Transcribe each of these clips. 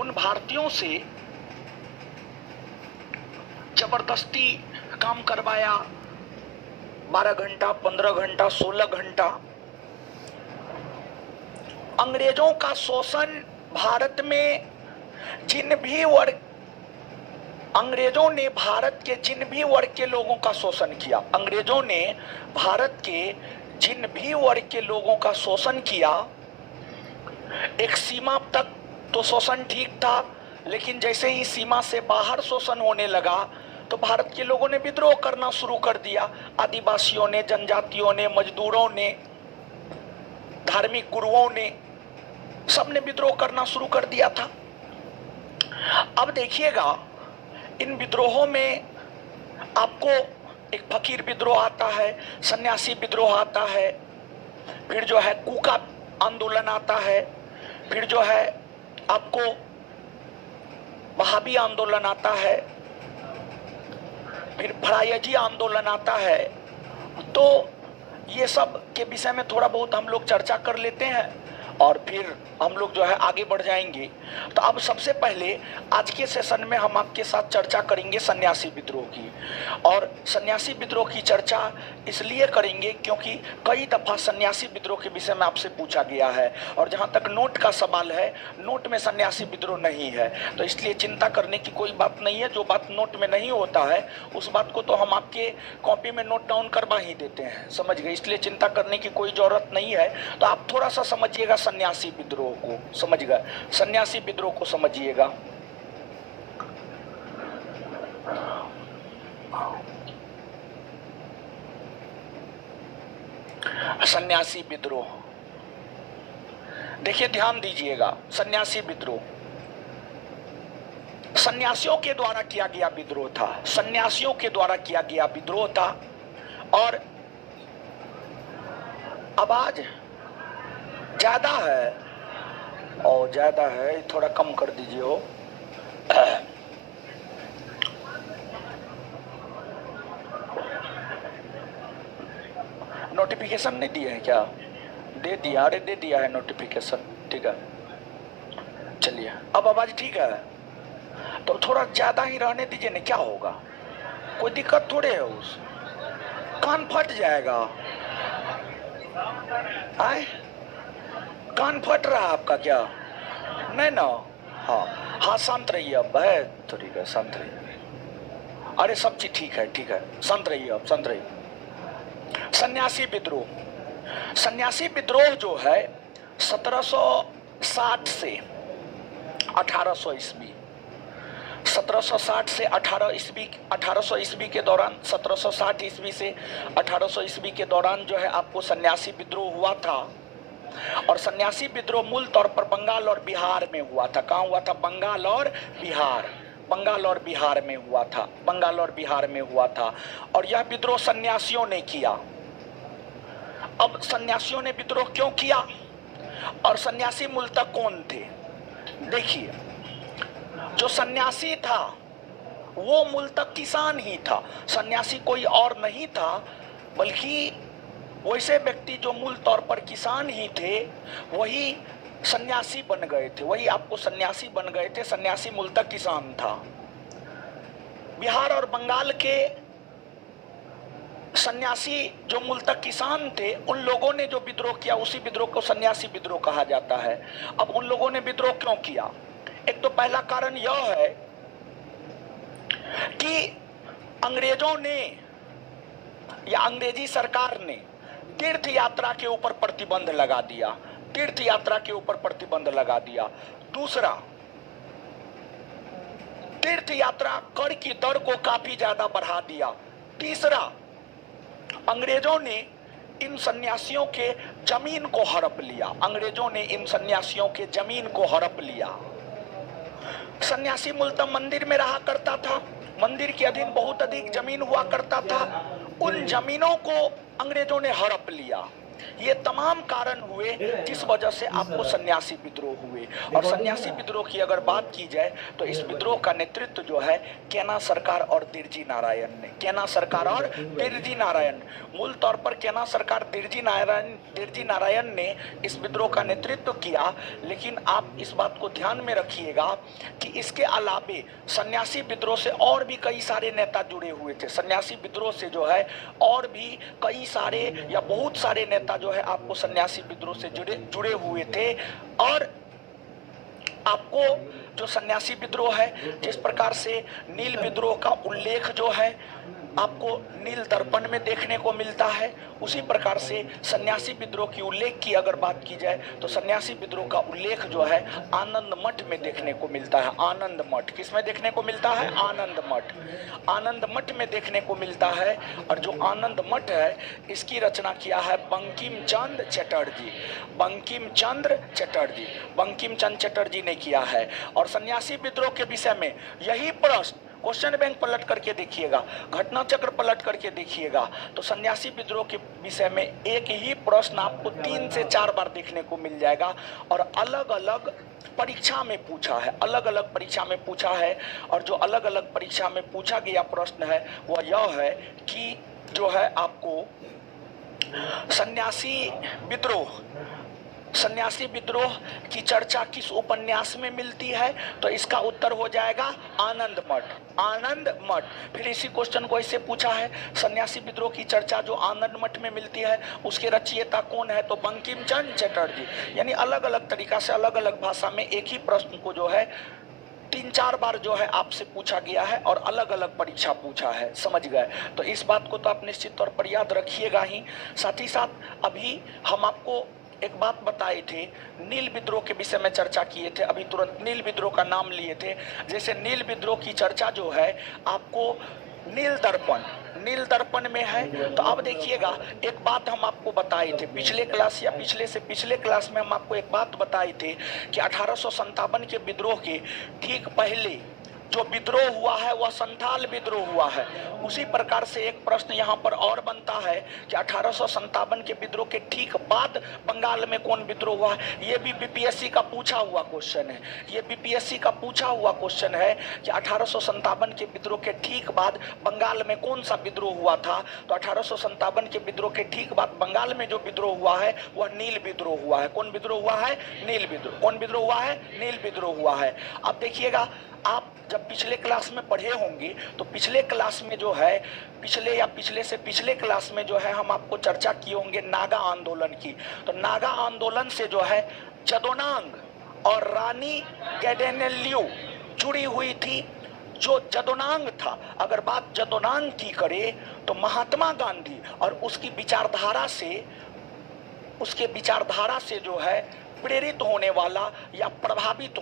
उन भारतीयों से जबरदस्ती काम करवाया, 12 घंटा, 15 घंटा, 16 घंटा। अंग्रेजों का शोषण भारत में जिन भी वर्ग, अंग्रेजों ने भारत के जिन भी वर्ग के लोगों का शोषण किया, अंग्रेजों ने भारत के जिन भी वर्ग के लोगों का शोषण किया, एक सीमा तक तो शोषण ठीक था, लेकिन जैसे ही सीमा से बाहर शोषण होने लगा तो भारत के लोगों ने विद्रोह करना शुरू कर दिया। आदिवासियों ने, जनजातियों ने, मजदूरों ने, धार्मिक गुरुओं ने, सबने विद्रोह करना शुरू कर दिया था। अब देखिएगा, इन विद्रोहों में आपको एक फकीर विद्रोह आता है, सन्यासी विद्रोह आता है, फिर जो है कूका आंदोलन आता है, फिर जो है आपको वहाबी आंदोलन आता है, फिर फरायजी आंदोलन आता है। तो ये सब के विषय में थोड़ा बहुत हम लोग चर्चा कर लेते हैं और फिर हम लोग जो है आगे बढ़ जाएंगे। तो अब सबसे पहले आज के सेशन में हम आपके साथ चर्चा करेंगे सन्यासी विद्रोह की। और सन्यासी विद्रोह की चर्चा इसलिए करेंगे क्योंकि कई दफा सन्यासी विद्रोह के विषय में आपसे पूछा गया है, और जहां तक नोट का सवाल है, नोट में सन्यासी विद्रोह नहीं है, तो इसलिए चिंता करने की कोई बात नहीं है। जो बात नोट में नहीं होता है उस बात को तो हम आपके कॉपी में नोट डाउन करवा ही देते हैं, समझ गए, इसलिए चिंता करने की कोई जरूरत नहीं है। तो आप थोड़ा सा समझिएगा सन्यासी विद्रोह को, समझ गए, सन्यासी विद्रोह को समझिएगा। सन्यासी विद्रोह, देखिए ध्यान दीजिएगा, सन्यासी विद्रोह सन्यासियों के द्वारा किया गया विद्रोह था, सन्यासियों के द्वारा किया गया विद्रोह था। और आवाज ज्यादा है, और ज्यादा है, थोड़ा कम कर दीजिए हो। नोटिफिकेशन नहीं दिया है क्या? दे दिया, अरे दे दिया है नोटिफिकेशन, ठीक है। चलिए अब आवाज ठीक है, तो थोड़ा ज्यादा ही रहने दीजिए ना, क्या होगा, कोई दिक्कत थोड़े है, उस कान फट जाएगा। आए कान फट रहा है आपका क्या? नहीं ना? हाँ हाँ, शांत रहिए अब, है तो ठीक है, शांत रहिए। अरे सब चीज ठीक है, ठीक है, शांत रहिए अब, शांत रहिए। सन्यासी विद्रोह, सन्यासी विद्रोह जो है 1760 से 1800 ईस्वी, 1760 से 1800 ईस्वी के दौरान, 1760 ईस्वी से 1800 ईस्वी के दौरान जो है आपको सन्यासी विद्रोह हुआ था। और सन्यासी विद्रोह मूल तौर पर बंगाल और बिहार में हुआ था। कहाँ हुआ था? बंगाल और बिहार, बंगाल और बिहार में हुआ था, बंगाल और बिहार में हुआ था। और यह विद्रोह सन्यासियों ने किया। अब सन्यासियों ने विद्रोह क्यों किया और सन्यासी मूलतः कौन थे? देखिए, जो सन्यासी था वो मूलतः किसान ही था, सन्यासी कोई और नहीं था, बल्कि वैसे व्यक्ति जो मूल तौर पर किसान ही थे वही सन्यासी बन गए थे, वही आपको सन्यासी बन गए थे। सन्यासी मूलतः किसान था। बिहार और बंगाल के सन्यासी जो मूलतः किसान थे, उन लोगों ने जो विद्रोह किया उसी विद्रोह को सन्यासी विद्रोह कहा जाता है। अब उन लोगों ने विद्रोह क्यों किया? एक तो पहला कारण यह है कि अंग्रेजों ने या अंग्रेजी सरकार ने तीर्थ यात्रा के ऊपर प्रतिबंध लगा दिया, तीर्थ यात्रा के ऊपर प्रतिबंध लगा दिया। दूसरा, तीर्थ यात्रा कर की दर को काफी ज्यादा बढ़ा दिया। तीसरा, अंग्रेजों ने इन सन्यासियों के जमीन को हड़प लिया, अंग्रेजों ने इन सन्यासियों के जमीन को हड़प लिया। सन्यासी मूलतः मंदिर में रहा करता था, मंदिर के अधीन बहुत अधिक जमीन हुआ करता था, उन जमीनों को अंग्रेजों ने हड़प लिया। ये तमाम कारण हुए जिस वजह से आपको सन्यासी विद्रोह हुए। और सन्यासी विद्रोह की अगर बात की जाए तो इस विद्रोह का नेतृत्व जो है केना सरकार और दिरजी नारायण ने, केना सरकार और दिरजी नारायण, मूल तौर पर केना सरकार दिरजी नारायण ने इस विद्रोह का नेतृत्व किया। लेकिन आप इस बात को ध्यान में रखिएगा कि इसके अलावे सन्यासी विद्रोह से और भी कई सारे नेता जुड़े हुए थे। सन्यासी विद्रोह से जो है और भी कई सारे या बहुत सारे नेता जो है आपको सन्यासी विद्रोह से जुड़े हुए थे। और आपको जो सन्यासी विद्रोह है, जिस प्रकार से नील विद्रोह का उल्लेख जो है आपको नील दर्पण में देखने को मिलता है, उसी प्रकार से सन्यासी विद्रोह की उल्लेख की अगर बात की जाए तो सन्यासी विद्रोह का उल्लेख जो है आनंद मठ में देखने को मिलता है। आनंद मठ किस में देखने को मिलता है? आनंद मठ, आनंद मठ में देखने को मिलता है। और जो आनंद मठ है इसकी रचना किया है बंकिम चंद्र चटर्जी, बंकिम चंद्र चटर्जी, बंकिम चंद्र चटर्जी ने किया है। और सन्यासी विद्रोह के विषय में यही प्रश्न क्वेश्चन बैंक पलट करके देखिएगा, घटना चक्र पलट करके देखिएगा तो सन्यासी विद्रोह के विषय में एक ही प्रश्न आपको 3 से 4 बार देखने को मिल जाएगा। और अलग अलग परीक्षा में पूछा है, अलग अलग परीक्षा में पूछा है। और जो अलग अलग परीक्षा में पूछा गया प्रश्न है वह यह है कि जो है आपको सन्यासी विद्रोह की चर्चा किस उपन्यास में मिलती है? तो इसका उत्तर हो जाएगा आनंद मठ, आनंद मठ। फिर इसी क्वेश्चन को ऐसे पूछा है सन्यासी विद्रोह की चर्चा जो आनंद मठ में मिलती है उसके रचयिता कौन है? तो बंकिम चंद्र चटर्जी। यानी अलग अलग तरीका से अलग अलग भाषा में एक ही प्रश्न को जो है 3-4 बार जो है आपसे पूछा गया है और अलग अलग परीक्षा पूछा है, समझ गए? तो इस बात को तो आप निश्चित तौर पर याद रखिएगा ही। साथ ही साथ अभी हम आपको एक बात बताए थे, नील विद्रोह के विषय में चर्चा किए थे, अभी तुरंत नील विद्रोह का नाम लिए थे। जैसे नील विद्रोह की चर्चा जो है आपको नील दर्पण में है। तो अब देखिएगा एक बात हम आपको बताए थे पिछले क्लास या पिछले से पिछले क्लास में हम आपको एक बात बताए थे कि 1857 के विद्रोह के ठीक पहले जो विद्रोह हुआ है वह संथाल विद्रोह हुआ है। उसी प्रकार से एक प्रश्न यहाँ पर और बनता है कि 1857 के विद्रोह के ठीक बाद बंगाल में कौन विद्रोह हुआ है? ये भी बीपीएससी का पूछा हुआ क्वेश्चन है, ये बीपीएससी का पूछा हुआ क्वेश्चन है कि 1857 के विद्रोह के ठीक बाद बंगाल में कौन सा विद्रोह हुआ था? तो 1857 के विद्रोह के ठीक बाद बंगाल में जो विद्रोह हुआ है वह नील विद्रोह हुआ है। कौन विद्रोह हुआ है? नील विद्रोह। कौन विद्रोह हुआ है? नील विद्रोह हुआ है। अब देखिएगा आप जब पिछले क्लास में पढ़े होंगे तो पिछले क्लास में जो है पिछले से पिछले क्लास में जो है हम आपको चर्चा किए होंगे नागा आंदोलन की। तो नागा आंदोलन से जो है जदोनांग और रानी गैडेनेल्यू जुड़ी हुई थी। जो जदोनांग था, अगर बात जदोनांग की करे तो महात्मा गांधी और उसकी विचारधारा से जो है प्रेरित होने वाला या प्रभावित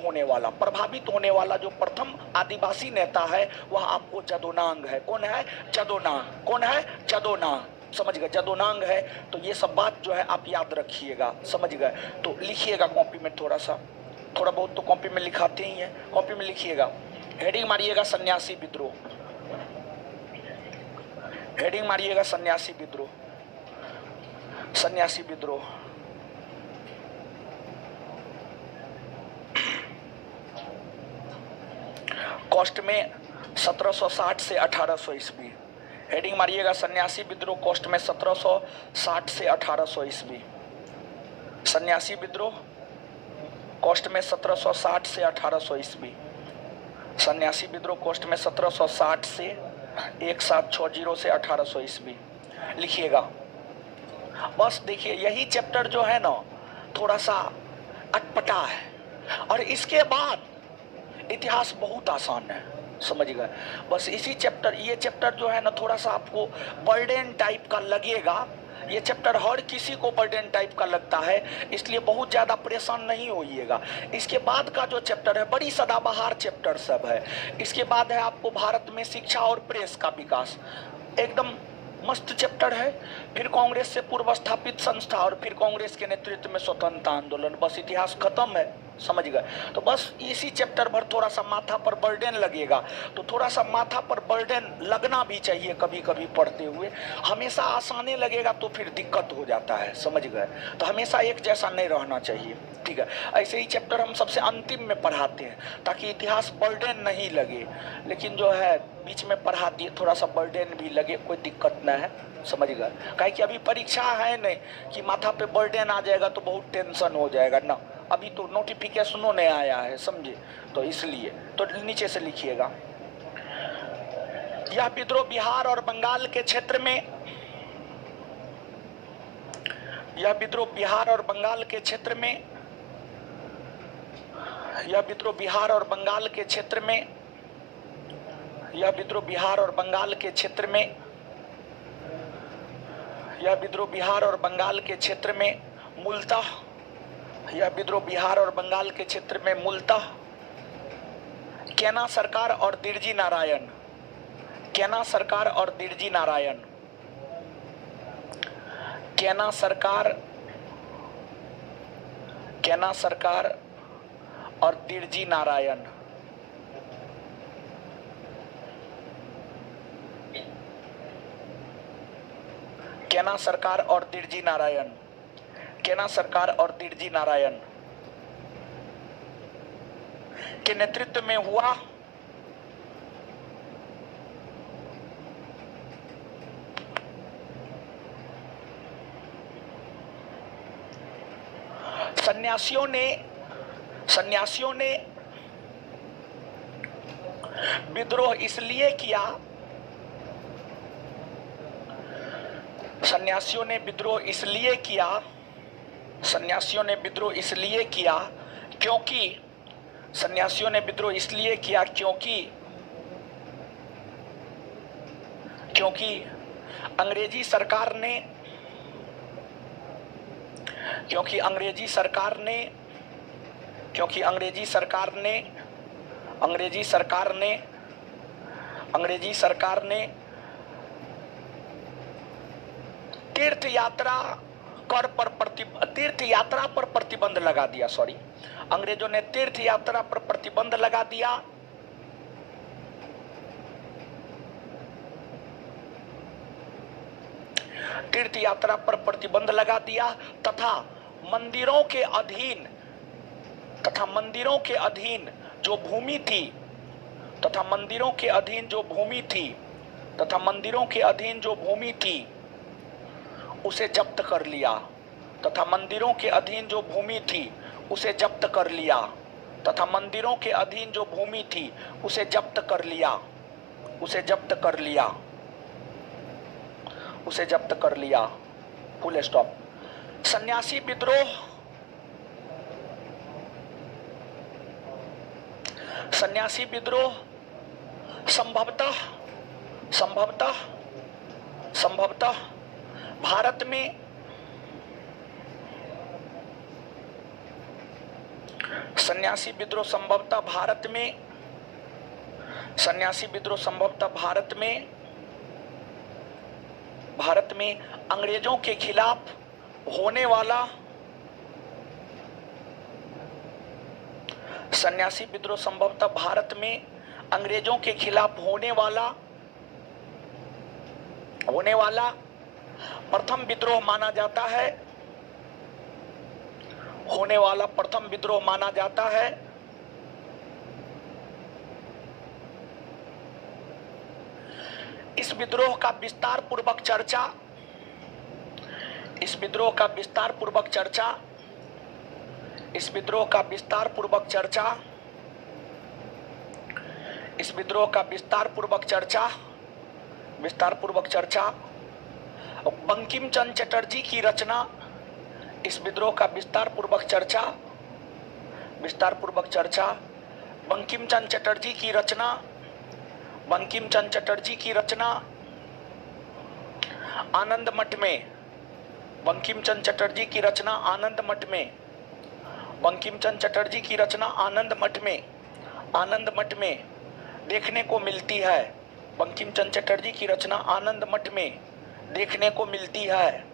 होने वाला जो प्रथम आदिवासी नेता है वह आपको जदोनांग है। कौन है? जदोनांग। कौन है? जदोनांग। समझ गए? जदोनांग है। तो ये सब बात जो है आप याद रखिएगा, समझ गए? तो लिखिएगा कॉपी में, थोड़ा बहुत तो कॉपी में लिखाते ही है, कॉपी में लिखिएगा। हेडिंग मारिएगा सन्यासी विद्रोह, हेडिंग मारिएगा सन्यासी विद्रोह, सन्यासी विद्रोह। कॉस्ट में 1760 से 1800 ईस्वी। हेडिंग मारिएगा सन्यासी विद्रोह, कॉस्ट में 1760 से 1800 ईस्वी। सन्यासी विद्रोह कॉस्ट में 1760 से 1800 ईस्वी। सन्यासी विद्रोह कॉस्ट में 1760 से 1760 से 1800 ईस्वी लिखिएगा। बस देखिए यही चैप्टर जो है ना थोड़ा सा अटपटा है और इसके बाद इतिहास बहुत आसान है, समझ गए? बस इसी चैप्टर, ये चैप्टर जो है ना थोड़ा सा आपको बर्डन टाइप का लगेगा। ये चैप्टर हर किसी को बर्डन टाइप का लगता है, इसलिए बहुत ज़्यादा परेशान नहीं होइएगा। इसके बाद का जो चैप्टर है बड़ी सदाबहार चैप्टर सब है। इसके बाद है आपको भारत में शिक्षा और प्रेस का विकास, एकदम मस्त चैप्टर है। फिर कांग्रेस से पूर्व स्थापित संस्था और फिर कांग्रेस के नेतृत्व में स्वतंत्रता आंदोलन, बस इतिहास खत्म है, समझ गए। तो बस इसी चैप्टर भर थोड़ा सा माथा पर बर्डन लगेगा, तो थोड़ा सा माथा पर बर्डन लगना भी चाहिए कभी कभी पढ़ते हुए। हमेशा आसाने लगेगा तो फिर दिक्कत हो जाता है, समझ गए। तो हमेशा एक जैसा नहीं रहना चाहिए, ठीक है। ऐसे ही चैप्टर हम सबसे अंतिम में पढ़ाते हैं ताकि इतिहास बर्डन नहीं लगे, लेकिन जो है बीच में पढ़ा दिए थोड़ा सा बर्डन भी लगे, कोई दिक्कत ना है, समझ गए। काहे कि अभी परीक्षा है नहीं कि माथा पे बर्डन आ जाएगा तो बहुत टेंशन हो जाएगा ना, अभी तो नोटिफिकेशनों नहीं आया है, समझे। तो इसलिए तो नीचे से लिखिएगा, यह विद्रोह बिहार और बंगाल के क्षेत्र में, यह विद्रोह बिहार और बंगाल के क्षेत्र में, यह विद्रोह बिहार और बंगाल के क्षेत्र में, यह विद्रोह बिहार और बंगाल के क्षेत्र में, यह विद्रोह बिहार और बंगाल के क्षेत्र में मूलतः, यह विद्रोह बिहार और बंगाल के क्षेत्र में मूलतः केना सरकार और दिरजी नारायण, केना सरकार और दिरजी नारायण, केना सरकार, केना सरकार और दिरजी नारायण, केना सरकार और दिरजी नारायण, केना सरकार और दिरजी नारायण के नेतृत्व में हुआ सन्यासियों ने विद्रोह इसलिए किया, सन्यासियों ने विद्रोह इसलिए किया, सन्यासियों ने विद्रोह इसलिए किया क्योंकि, सन्यासियों ने विद्रोह इसलिए किया क्योंकि अंग्रेजी सरकार ने, क्योंकि अंग्रेजी सरकार ने, क्योंकि अंग्रेजी सरकार ने, अंग्रेजी सरकार ने, अंग्रेजी सरकार ने तीर्थ यात्रा पर प्रतिबंध लगा दिया, सॉरी, अंग्रेजों ने तीर्थ यात्रा पर प्रतिबंध लगा दिया, तीर्थ यात्रा पर प्रतिबंध लगा दिया तथा मंदिरों के अधीन, तथा मंदिरों के अधीन जो भूमि थी, तथा मंदिरों के अधीन जो भूमि थी, तथा मंदिरों के अधीन जो भूमि थी उसे जब्त कर लिया, तथा मंदिरों के अधीन जो भूमि थी उसे जब्त कर लिया, तथा मंदिरों के अधीन जो भूमि थी उसे जब्त कर लिया, उसे जब्त कर लिया, उसे जब्त कर लिया, फुल स्टॉप। सन्यासी विद्रोह, सन्यासी विद्रोह संभवतः, संभवतः, संभवतः भारत में, सन्यासी विद्रोह संभवतः भारत में, सन्यासी विद्रोह संभवतः भारत में, भारत में अंग्रेजों के खिलाफ होने वाला, सन्यासी विद्रोह संभवतः भारत में अंग्रेजों के खिलाफ होने वाला प्रथम विद्रोह माना जाता है, होने वाला प्रथम विद्रोह माना जाता है। इस विद्रोह का विस्तार पूर्वक चर्चा, इस विद्रोह का विस्तार पूर्वक चर्चा, इस विद्रोह का विस्तार पूर्वक चर्चा, इस विद्रोह का विस्तार पूर्वक चर्चा, विस्तार पूर्वक चर्चा बंकिम चंद्र चटर्जी की रचना, इस विद्रोह का विस्तार पूर्वक चर्चा, विस्तार पूर्वक चर्चा बंकिम चंद्र चटर्जी की रचना, बंकिम चंद्र चटर्जी की रचना आनंद मठ में, बंकिम चंद्र चटर्जी की रचना आनंद मठ में, बंकिम चंद्र चटर्जी की रचना आनंद मठ में, आनंद मठ में देखने को मिलती है, बंकिम चंद्र चटर्जी की रचना आनंद मठ में देखने को मिलती है।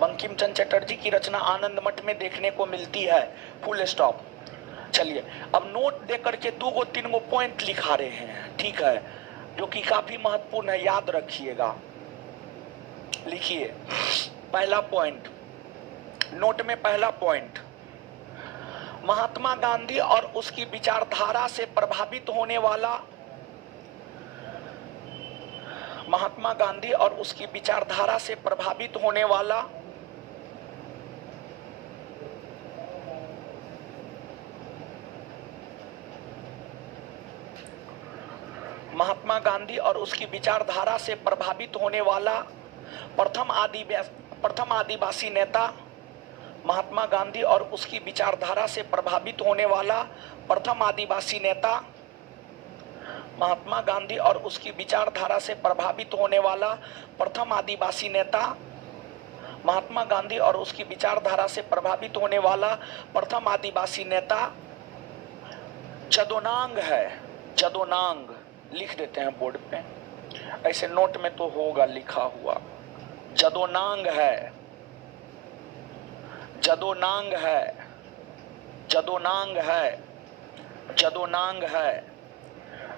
बंकिम चंद्र चटर्जी की रचना आनंद मठ में देखने को मिलती है, फुल स्टॉप। चलिए, अब नोट देकर के 2-3 पॉइंट लिखा रहे हैं, ठीक है, जो कि काफी महत्वपूर्ण है, याद रखिएगा। लिखिए पहला पॉइंट, नोट में पहला पॉइंट, महात्मा गांधी और उसकी विचारधारा से प्रभावित होने वाला, महात्मा गांधी और उसकी विचारधारा से प्रभावित होने वाला महात्मा गांधी और उसकी विचारधारा से प्रभावित होने वाला प्रथम आदिवासी नेता, महात्मा गांधी और उसकी विचारधारा से प्रभावित होने वाला प्रथम आदिवासी नेता, महात्मा गांधी और उसकी विचारधारा से प्रभावित होने वाला प्रथम आदिवासी नेता, महात्मा गांधी और उसकी विचारधारा से प्रभावित होने वाला प्रथम आदिवासी नेता जदोनांग है। जदोनांग लिख देते हैं बोर्ड पे, ऐसे नोट में तो होगा लिखा हुआ। जदोनांग है, जदोनांग है, जदोनांग है, जदोनांग है,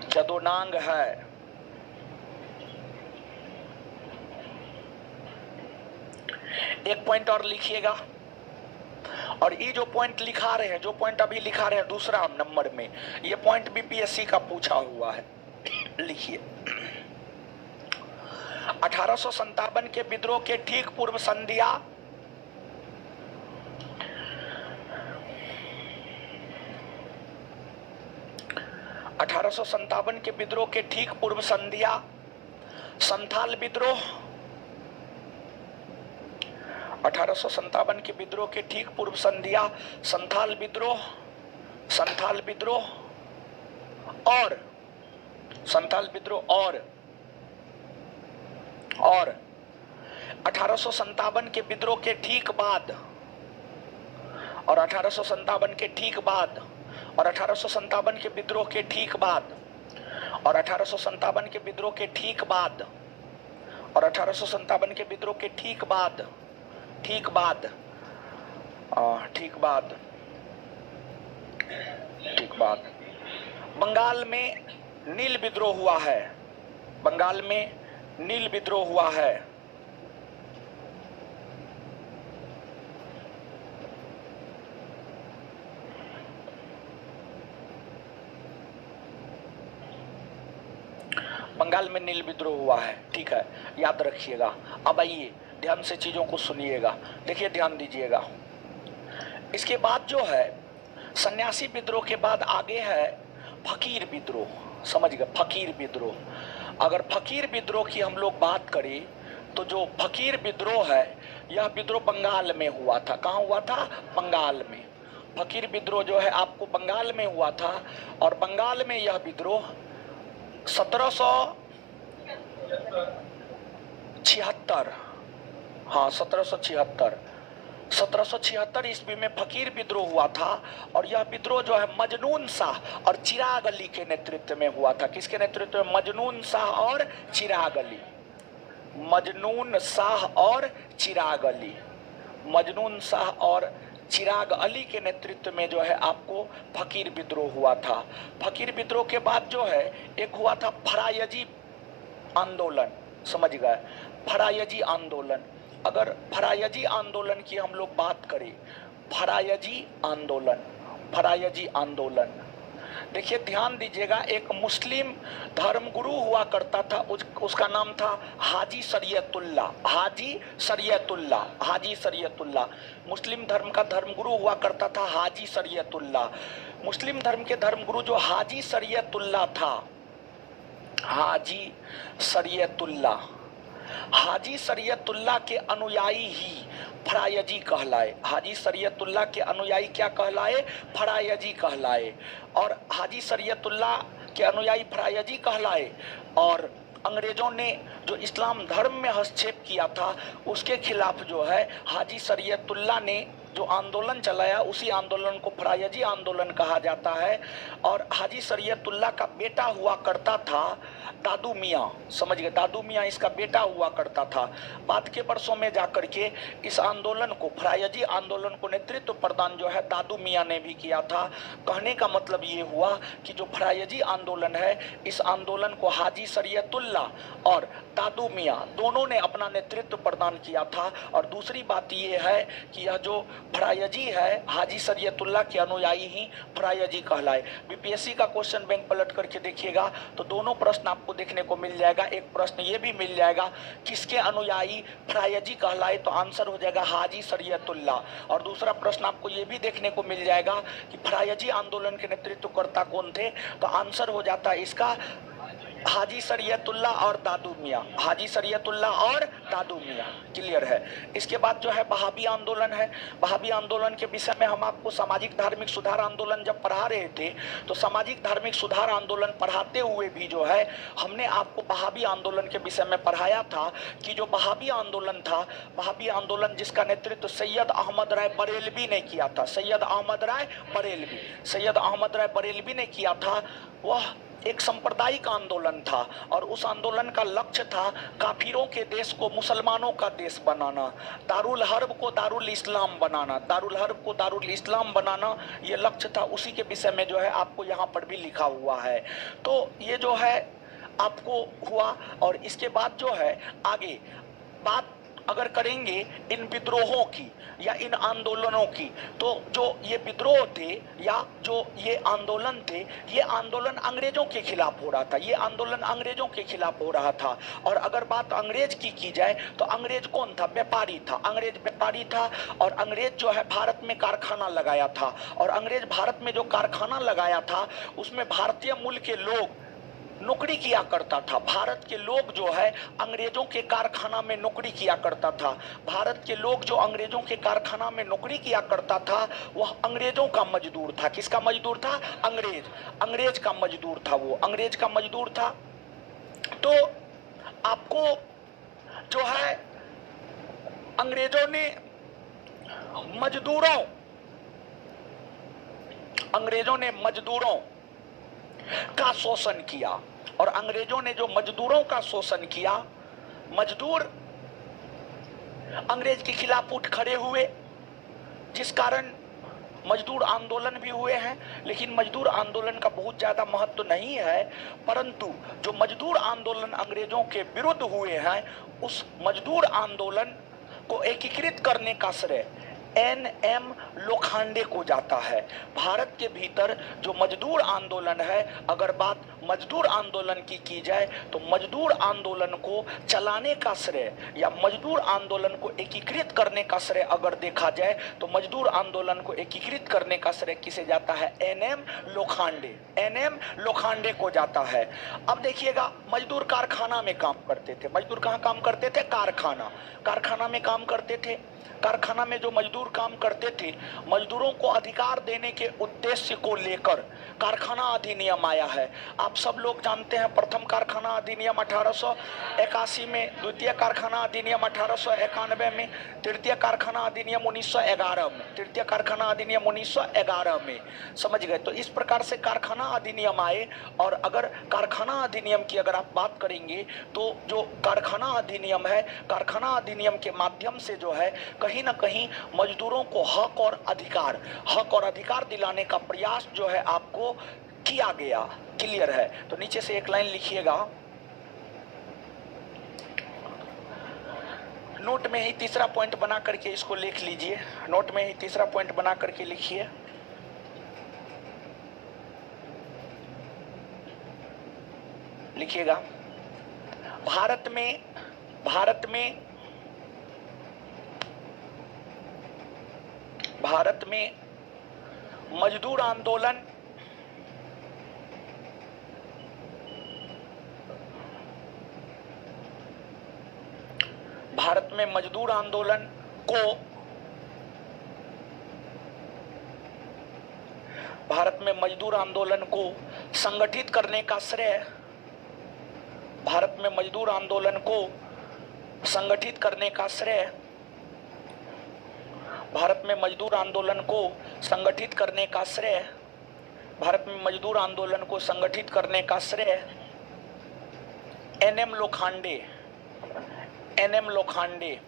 जदोनांग है। एक पॉइंट और लिखिएगा, और ये जो पॉइंट लिखा रहे हैं, जो पॉइंट अभी लिखा रहे हैं दूसरा नंबर में, ये पॉइंट बीपीएससी का पूछा हुआ है। लिखिए, 1857 के विद्रोह के ठीक पूर्व संध्या, 1857 के विद्रोह के ठीक पूर्व संध्या संथाल विद्रोह, 1857 के विद्रोह के ठीक पूर्व संध्या संथाल विद्रोह, संथाल विद्रोह और संथाल विद्रोह और 1857 के विद्रोह के ठीक बाद, और 1857 के ठीक बाद, और 1857 के विद्रोह के ठीक बाद, और 1857 के विद्रोह के ठीक बाद, और 1857 के विद्रोह के ठीक बाद, ठीक बाद, ठीक बाद, ठीक बाद, बंगाल में नील विद्रोह हुआ है। बंगाल में नील विद्रोह हुआ है। बंगाल में नील विद्रोह हुआ है, ठीक है, याद रखिएगा। अब आइए ध्यान से चीजों को सुनिएगा, देखिए ध्यान दीजिएगा। इसके बाद जो है सन्यासी विद्रोह के बाद आगे है फकीर विद्रोह। समझ गए, फकीर विद्रोह। अगर फकीर विद्रोह की हम लोग बात करें तो जो फकीर विद्रोह है, यह विद्रोह बंगाल में हुआ था। कहाँ हुआ था? बंगाल में। फकीर विद्रोह जो है आपको बंगाल में हुआ था, और बंगाल में यह विद्रोह 1776, हाँ 1776 ईस्वी में फकीर विद्रोह हुआ था। और यह विद्रोह जो है मजनून शाह और चिराग अली के नेतृत्व में हुआ था। किसके नेतृत्व में? मजनून शाह और चिराग अली। मजनून शाह और चिराग अली, मजनून शाह और चिराग अली के नेतृत्व में जो है आपको फकीर विद्रोह हुआ था। फकीर विद्रोह के बाद जो है एक हुआ था फरायजी आंदोलन। समझ गए, फरायजी आंदोलन। अगर फरायजी आंदोलन की हम लोग बात करें, फरायजी आंदोलन, फरायजी आंदोलन, देखिए ध्यान दीजिएगा। एक मुस्लिम धर्मगुरु हुआ करता था, उसका नाम था हाजी शरीयतुल्लाह, हाजी शरीयतुल्लाह, हाजी शरीयतुल्लाह। मुस्लिम धर्म का धर्मगुरु हुआ करता था हाजी शरीयतुल्लाह। मुस्लिम धर्म के धर्मगुरु जो हाजी शरीयतुल्लाह था, हाजी शरीयतुल्लाह, हाजी शरीयतुल्लाह के अनुयायी ही फरायजी कहलाए। हाजी शरीयतुल्लाह के अनुयायी क्या कहलाए? फरायजी कहलाए। और हाजी शरीयतुल्लाह के अनुयायी फरायजी कहलाए। और अंग्रेजों ने जो इस्लाम धर्म में हस्तक्षेप किया था उसके खिलाफ जो है हाजी शरीयतुल्लाह ने जो आंदोलन चलाया उसी आंदोलन को फरायजी आंदोलन कहा जाता है। और हाजी शरीयतुल्लाह का बेटा हुआ करता था दादू मियाँ, समझ गए, दादू मियाँ इसका बेटा हुआ करता था। बाद के वर्षों में जाकर के इस आंदोलन को, फरायजी आंदोलन को नेतृत्व प्रदान जो है दादू मियाँ ने भी किया था। कहने का मतलब ये हुआ कि जो फरायजी आंदोलन है, इस आंदोलन को हाजी शरीयतुल्लाह और दादू मियाँ दोनों ने अपना नेतृत्व प्रदान किया था। और दूसरी बात ये है कि यह जो फरायजी है, हाजी शरीयतुल्लाह के अनुयायी ही फरायजी कहलाए। बीपीएससी का क्वेश्चन बैंक पलट करके देखिएगा तो दोनों प्रश्न आपको देखने को मिल जाएगा। एक प्रश्न ये भी मिल जाएगा किसके अनुयायी फरायजी कहलाए, तो आंसर हो जाएगा हाजी शरीयतुल्लाह। और दूसरा प्रश्न आपको ये भी देखने को मिल जाएगा कि फरायजी आंदोलन के नेतृत्वकर्ता कौन थे, तो आंसर हो जाता है इसका हाजी शरीयतुल्लाह और दादू मियाँ, हाजी शरीयतुल्लाह और दादू मियाँ। क्लियर है। इसके बाद जो है वहाबी आंदोलन है। वहाबी आंदोलन के विषय में हम आपको सामाजिक धार्मिक सुधार आंदोलन जब पढ़ा रहे थे तो सामाजिक धार्मिक सुधार आंदोलन पढ़ाते हुए भी जो है हमने आपको वहाबी आंदोलन के विषय में पढ़ाया था कि जो वहाबी आंदोलन था, वहाबी आंदोलन जिसका नेतृत्व सैयद अहमद राय बरेलवी ने किया था, सैयद अहमद राय बरेलवी, सैयद अहमद राय बरेलवी ने किया था, वह एक सांप्रदायिक आंदोलन था। और उस आंदोलन का लक्ष्य था काफिरों के देश को मुसलमानों का देश बनाना, दारुल हर्ब को दारुल इस्लाम बनाना, दारुल हर्ब को दारुल इस्लाम बनाना, ये लक्ष्य था। उसी के विषय में जो है आपको यहाँ पर भी लिखा हुआ है। तो ये जो है आपको हुआ। और इसके बाद जो है आगे बात अगर करेंगे इन विद्रोहों की या इन आंदोलनों की, तो जो ये विद्रोह थे या जो ये आंदोलन थे, ये आंदोलन अंग्रेजों के खिलाफ हो रहा था, ये आंदोलन अंग्रेजों के खिलाफ हो रहा था। और अगर बात अंग्रेज की जाए तो अंग्रेज कौन था? व्यापारी था, अंग्रेज व्यापारी था। और अंग्रेज जो है भारत में कारखाना लगाया था, और अंग्रेज भारत में जो कारखाना लगाया था उसमें भारतीय मूल के लोग नौकरी किया करता था। भारत के लोग जो है अंग्रेजों के कारखाना में नौकरी किया करता था। भारत के लोग जो अंग्रेजों के कारखाना में नौकरी किया करता था वह अंग्रेजों का मजदूर था। किसका मजदूर था? अंग्रेज का मजदूर था, वो अंग्रेज का मजदूर था। तो आपको जो है अंग्रेजों ने मजदूरों का शोषण किया। और अंग्रेजों ने जो मजदूरों का शोषण किया, मजदूर अंग्रेज के खिलाफ उठ खड़े हुए, जिस कारण मजदूर आंदोलन भी हुए हैं। लेकिन मजदूर आंदोलन का बहुत ज्यादा महत्व नहीं है, परंतु जो मजदूर आंदोलन अंग्रेजों के विरुद्ध हुए हैं उस मजदूर आंदोलन को एकीकृत करने का श्रेय एन.एम. लोखंडे को जाता है। भारत के भीतर जो मजदूर आंदोलन है, अगर बात मजदूर आंदोलन की जाए तो मजदूर आंदोलन को चलाने का श्रेय या मजदूर आंदोलन को एकीकृत करने का श्रेय अगर देखा जाए तो मजदूर आंदोलन को एकीकृत करने का श्रेय किसे जाता है? एन.एम. लोखंडे को जाता है। अब देखिएगा, मजदूर कारखाना में काम करते थे। मजदूर कहाँ काम करते थे? कारखाना में काम करते थे। कारखाना में जो मजदूर काम करते थे, मजदूरों को अधिकार देने के उद्देश्य को लेकर कारखाना अधिनियम आया है। आप सब लोग जानते हैं प्रथम कारखाना अधिनियम 1881 में, द्वितीय कारखाना अधिनियम 1891 में, तृतीय कारखाना अधिनियम 1911 में, तृतीय कारखाना अधिनियम 1911 में। समझ गए? तो इस प्रकार से कारखाना अधिनियम आए। और अगर कारखाना अधिनियम की अगर आप बात करेंगे तो जो कारखाना अधिनियम है, कारखाना अधिनियम के माध्यम से जो है कहीं ना कहीं मजदूरों को हक और अधिकार दिलाने का प्रयास जो है आपको किया गया। क्लियर है? तो नीचे से एक लाइन लिखिएगा, नोट में ही तीसरा पॉइंट बना करके इसको लिख लीजिए। नोट में ही तीसरा पॉइंट बना करके लिखिए। लिखिएगा, भारत में मजदूर आंदोलन को संगठित करने का श्रेय, भारत में मजदूर आंदोलन को संगठित करने का श्रेय भारत में मजदूर आंदोलन को संगठित करने का श्रेय, भारत में मजदूर आंदोलन को संगठित करने का श्रेय एनएम लोखंडे, एनएम लोखंडे,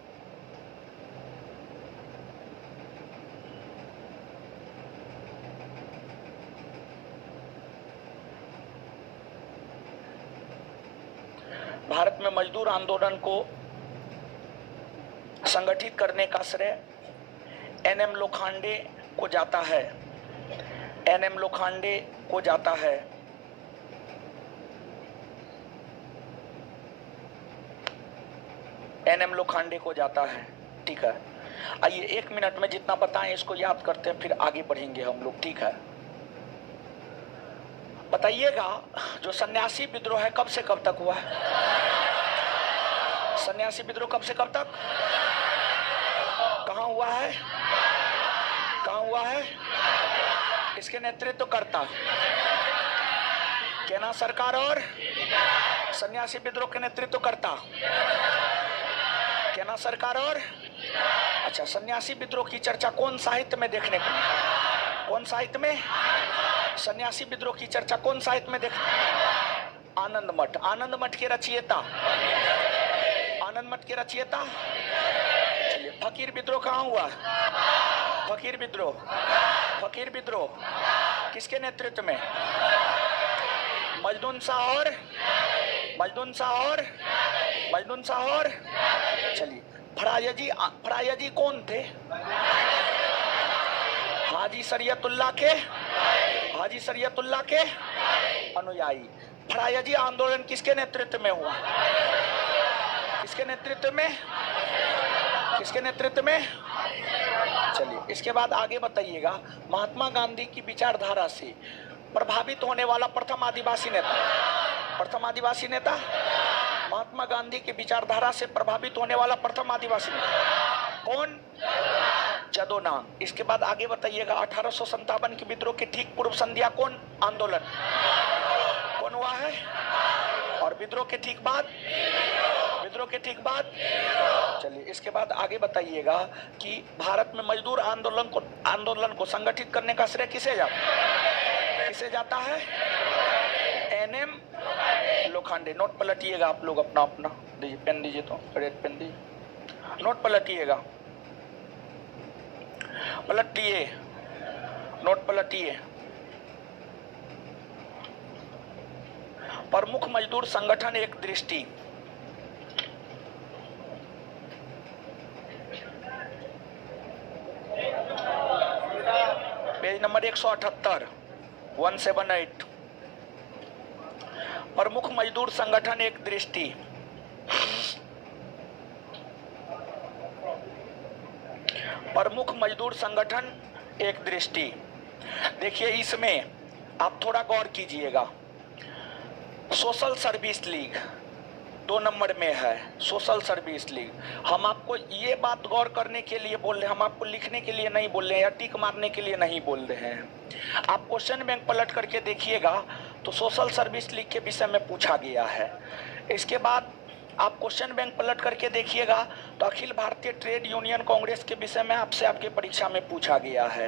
भारत में मजदूर आंदोलन को संगठित करने का श्रेय एनएम लोखंडे को जाता है, एनएम लोखंडे को जाता है। एनएम लोखंडे को जाता है। ठीक है, आइए 1 मिनट में जितना बताएं इसको याद करते हैं, फिर आगे बढ़ेंगे हम लोग। ठीक है, बताइएगा जो सन्यासी विद्रोह है कब से कब तक हुआ है? सन्यासी विद्रोह कब से कब तक, कहां हुआ है, कहां हुआ है? इसके नेतृत्व करता केना सरकार और सन्यासी विद्रोह के नेतृत्व करता केना सरकार और, अच्छा, सन्यासी विद्रोह की चर्चा कौन साहित्य में देखने को, कौन साहित्य में? सन्यासी विद्रोह की चर्चा कौन साहित्य में देखने? आनंद मठ, आनंद मठ के रचयिता, आनंद मठ के रचयिता। चलिए, फकीर विद्रोह कहाँ हुआ? फकीर विद्रोह, फकीर विद्रोह किसके नेतृत्व में? मजदून शाह और, मजदून शाह और, मजदून शाह और। चलिए, फरायजी, फरायजी कौन थे? हाजी शरीयतुल्लाह के, हाजी शरीयतुल्लाह के अनुयायी। फरायजी आंदोलन किसके नेतृत्व में हुआ? किसके नेतृत्व में, किसके नेतृत्व में? चलिए, इसके बाद आगे बताइएगा, महात्मा गांधी की विचारधारा से प्रभावित होने वाला प्रथम आदिवासी नेता, प्रथम आदिवासी नेता, महात्मा गांधी की विचारधारा से प्रभावित होने वाला प्रथम आदिवासी नेता कौन? जदोनांग। इसके बाद आगे बताइएगा, 1857 के विद्रोह के ठीक पूर्व संध्या कौन आंदोलन कौन हुआ है? और विद्रोह के ठीक बाद, विद्रोह के ठीक बाद। चलिए, इसके बाद आगे बताइएगा कि भारत में मजदूर आंदोलन को संगठित करने का श्रेय किसे जाता है? किसे जाता है? एनएम लोखंडे। नोट पलटिएगा आप लोग, अपना अपना दीजिए, पेन दीजिए, तो रेड पेन दीजिए, नोट पलटिएगा, पलटिए, नोट पलटिए। प्रमुख मजदूर संगठन एक दृष्टि, पेज नंबर 178, 178। प्रमुख मजदूर संगठन एक दृष्टि, प्रमुख मजदूर संगठन एक दृष्टि। देखिए, इसमें आप थोड़ा गौर कीजिएगा। सोशल सर्विस लीग 2 नंबर में है, सोशल सर्विस लीग। हम आपको ये बात गौर करने के लिए बोल रहे हैं, हम आपको लिखने के लिए नहीं बोल रहे हैं या टिक मारने के लिए नहीं बोल रहे हैं। आप क्वेश्चन बैंक पलट करके देखिएगा तो सोशल सर्विस लीग के विषय में पूछा गया है। इसके बाद आप क्वेश्चन बैंक पलट करके देखिएगा तो अखिल भारतीय ट्रेड यूनियन कांग्रेस के विषय में आपसे आपके परीक्षा में पूछा गया है।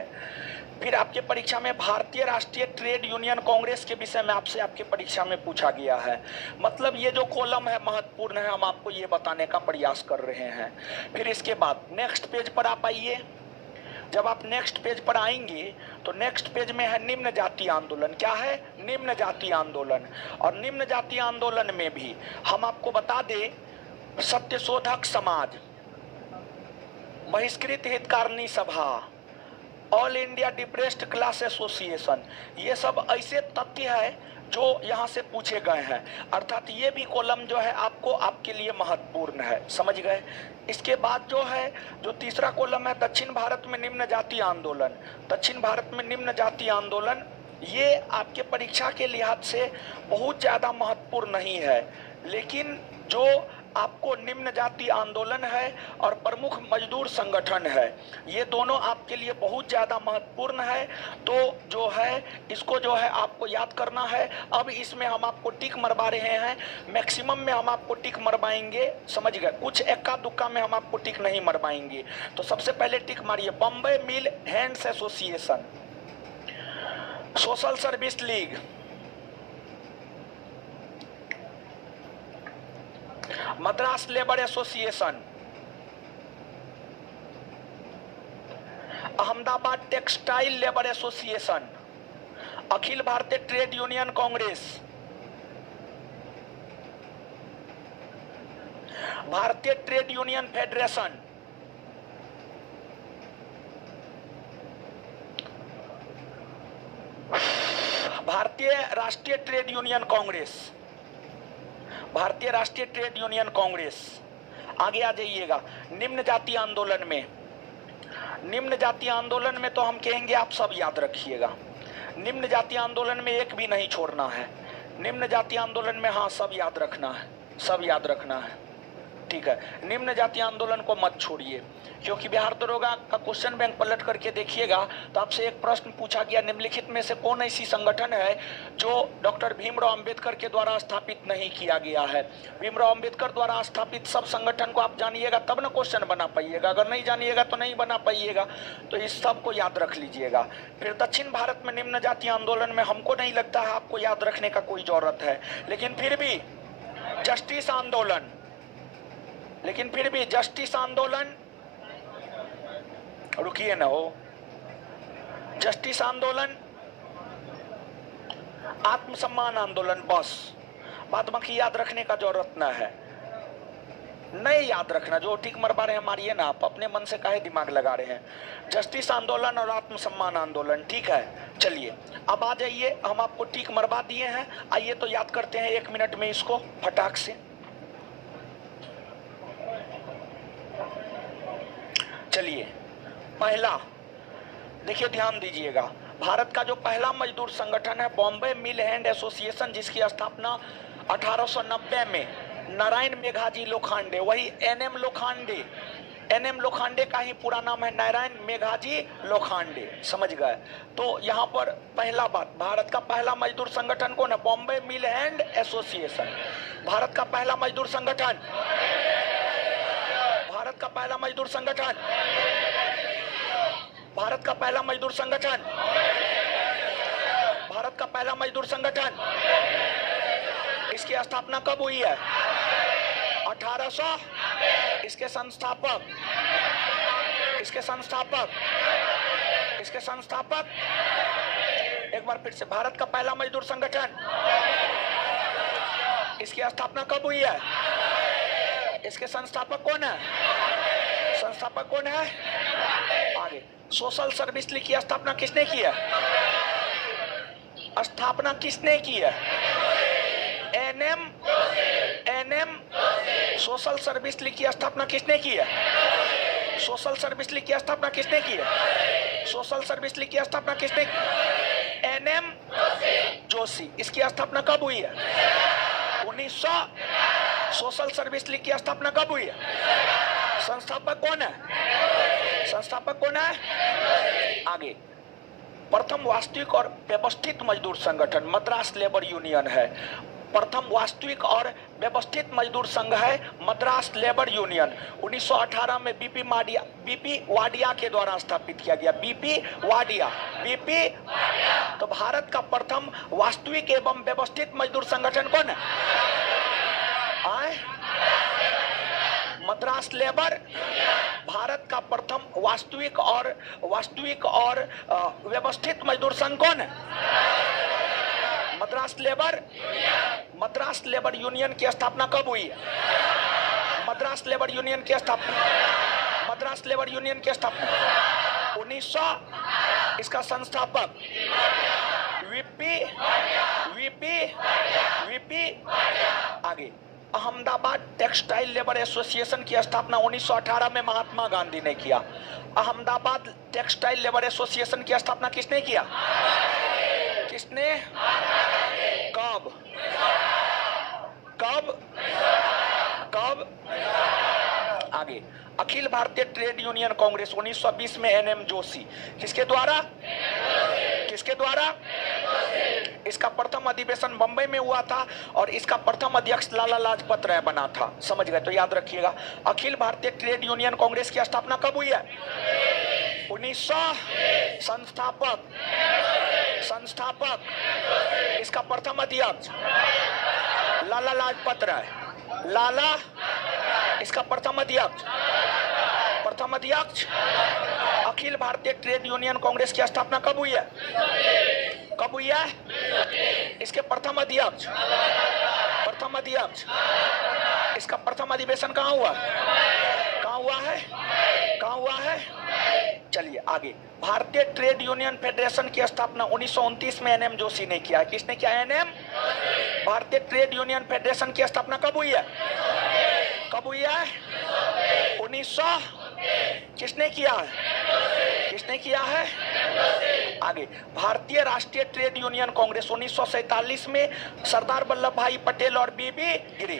फिर आपके परीक्षा में भारतीय राष्ट्रीय ट्रेड यूनियन कांग्रेस के विषय में आपसे आपके परीक्षा में पूछा गया है। मतलब ये जो कॉलम है महत्वपूर्ण है, हम आपको ये बताने का प्रयास कर रहे हैं। फिर इसके बाद नेक्स्ट पेज पर आप आइए। जब आप नेक्स्ट पेज पर आएंगे तो नेक्स्ट पेज में है निम्न जाति आंदोलन। क्या है? निम्न जाति आंदोलन। और निम्न जाति आंदोलन में भी हम आपको बता दें, सत्यशोधक समाज, बहिष्कृत हितकारिणी सभा, all India depressed class association, ये सब ऐसे तथ्य है जो यहाँ से पूछे गए हैं। अर्थात ये भी कॉलम जो है आपको आपके लिए महत्वपूर्ण है, समझ गए। इसके बाद जो है, जो तीसरा कॉलम है, दक्षिण भारत में निम्न जाति आंदोलन। दक्षिण भारत में निम्न जाति आंदोलन ये आपके परीक्षा के लिहाज से बहुत ज़्यादा महत्वपूर्ण नहीं है, लेकिन जो आपको निम्न जाति आंदोलन है और प्रमुख मजदूर संगठन है, ये दोनों आपके लिए बहुत ज्यादा महत्वपूर्ण है। तो जो है इसको जो है आपको याद करना है। अब इसमें हम आपको टिक मरवा रहे हैं, मैक्सिमम में हम आपको टिक मरवाएंगे, समझ गए, कुछ एक्का दुक्का में हम आपको टिक नहीं मरवाएंगे। तो सबसे पहले टिक मारिए, Bombay mill hands association, social service league, Madras labour association, Ahmedabad textile labour association, Akhil Bharatiya trade union Congress, भारतीय ट्रेड यूनियन फेडरेशन, भारतीय राष्ट्रीय ट्रेड यूनियन कांग्रेस, भारतीय राष्ट्रीय ट्रेड यूनियन कांग्रेस। आगे आ जाइएगा, निम्न जाति आंदोलन में, निम्न जाति आंदोलन में तो हम कहेंगे आप सब याद रखिएगा, निम्न जाति आंदोलन में एक भी नहीं छोड़ना है, निम्न जाति आंदोलन में हाँ सब याद रखना है, सब याद रखना है, ठीक है। निम्न जाति आंदोलन को मत छोड़िए, क्योंकि बिहार दरोगा का क्वेश्चन बैंक पलट करके देखिएगा तो आपसे एक प्रश्न पूछा गया, निम्नलिखित में से कौन ऐसी संगठन है जो डॉक्टर भीमराव अंबेडकर के द्वारा स्थापित नहीं किया गया है। भीमराव अंबेडकर द्वारा स्थापित सब संगठन को आप जानिएगा तब ना क्वेश्चन बना पाइएगा, अगर नहीं जानिएगा तो नहीं बना पाइएगा। तो इस सब को याद रख लीजिएगा। फिर दक्षिण भारत में निम्न जाति आंदोलन में हमको नहीं लगता है आपको याद रखने का कोई जरूरत है, लेकिन फिर भी जस्टिस आंदोलन, लेकिन फिर भी जस्टिस आंदोलन, रुकिए ना हो, जस्टिस आंदोलन, आत्मसम्मान आंदोलन, बस बाद बाकी याद रखने का जरूरत ना है। नहीं याद रखना, जो टिक मरवा रहे हैं मारिए ना, आप अपने मन से काहे दिमाग लगा रहे हैं। जस्टिस आंदोलन और आत्मसम्मान आंदोलन, ठीक है। चलिए अब आ जाइए, हम आपको टिक मरवा दिए हैं, आइए तो याद करते हैं 1 मिनट में इसको फटाक से। चलिए पहला देखिए, ध्यान दीजिएगा, भारत का जो पहला मजदूर संगठन है बॉम्बे मिल हैंड एसोसिएशन, जिसकी स्थापना 1890 में नारायण मेघाजी लोखंडे, वही एनएम लोखंडे, एनएम लोखंडे का ही पूरा नाम है नारायण मेघाजी लोखंडे, समझ गए। तो यहाँ पर पहला बात, भारत का पहला मजदूर संगठन कौन है? बॉम्बे मिल हैंड एसोसिएशन। भारत का पहला मजदूर संगठन, भारत का पहला मजदूर संगठन, भारत का पहला मजदूर संगठन, भारत का पहला मजदूर संगठन। इसकी स्थापना कब हुई है? 1800। इसके संस्थापक, इसके संस्थापक, इसके संस्थापक, एक बार फिर से, भारत का पहला मजदूर संगठन, इसकी स्थापना कब हुई है? इसके संस्थापक कौन है? संस्थापक कौन है? आगे, सोशल सर्विस लीग की स्थापना किसने की है? स्थापना किसने की है? NM, NM. Social service league की स्थापना किसने की है? सोशल सर्विस लीग की स्थापना किसने की है? सोशल सर्विस लीग की स्थापना किसने? एनएम जोशी। इसकी स्थापना कब हुई है? 1900। सोशल सर्विस लीग की स्थापना कब हुई है? संस्थापक कौन है? संस्थापक कौन है? आगे, प्रथम वास्तविक और व्यवस्थित मजदूर संगठन मद्रास लेबर यूनियन है। प्रथम वास्तविक और व्यवस्थित मजदूर संघ है मद्रास लेबर यूनियन। 1918 में बीपी वाडिया के द्वारा स्थापित किया गया। BP Wadia, BP. तो भारत का प्रथम वास्तविक एवं व्यवस्थित मजदूर संगठन कौन है? मद्रास लेबर। भारत का प्रथम वास्तविक और व्यवस्थित मजदूर संघ कौन है? Madras labour. Madras labour union की स्थापना कब हुई है? मद्रास लेबर यूनियन की स्थापना, मद्रास लेबर यूनियन की स्थापना 1900। इसका संस्थापक वीपी, वीपी, वीपी। आगे, अहमदाबाद टेक्सटाइल लेबर एसोसिएशन की स्थापना 1918 में महात्मा गांधी ने किया। अहमदाबाद टेक्सटाइल लेबर एसोसिएशन की स्थापना किसने किया? किसने? कब? कब? कब? आगे, अखिल भारतीय ट्रेड यूनियन कांग्रेस 1920 में एनएम जोशी, किसके द्वारा? किसके द्वारा? इसका प्रथम अधिवेशन बंबई में हुआ था और इसका प्रथम अध्यक्ष लाला लाजपत राय बना था। समझ गए? तो याद रखिएगा, अखिल भारतीय ट्रेड यूनियन कांग्रेस की स्थापना कब हुई है? 1900। संस्थापक इसका प्रथम अध्यक्ष लाला लाजपत राय। लाला, इसका प्रथम अध्यक्ष अखिल भारतीय ट्रेड यूनियन कांग्रेस की स्थापना कब हुई है? कब हुई है? इसके प्रथम अध्यक्ष इसका प्रथम अधिवेशन कहाँ हुआ? कहाँ हुआ है? चलिए आगे, भारतीय ट्रेड यूनियन फेडरेशन की स्थापना 1929 में एनएम जोशी ने किया है। किसने किया? एनएम। भारतीय ट्रेड यूनियन फेडरेशन की स्थापना कब हुई है? 1900। किसने किया है? आगे, भारतीय राष्ट्रीय ट्रेड यूनियन कांग्रेस 1947 में सरदार वल्लभ भाई पटेल और बीबी गिरी।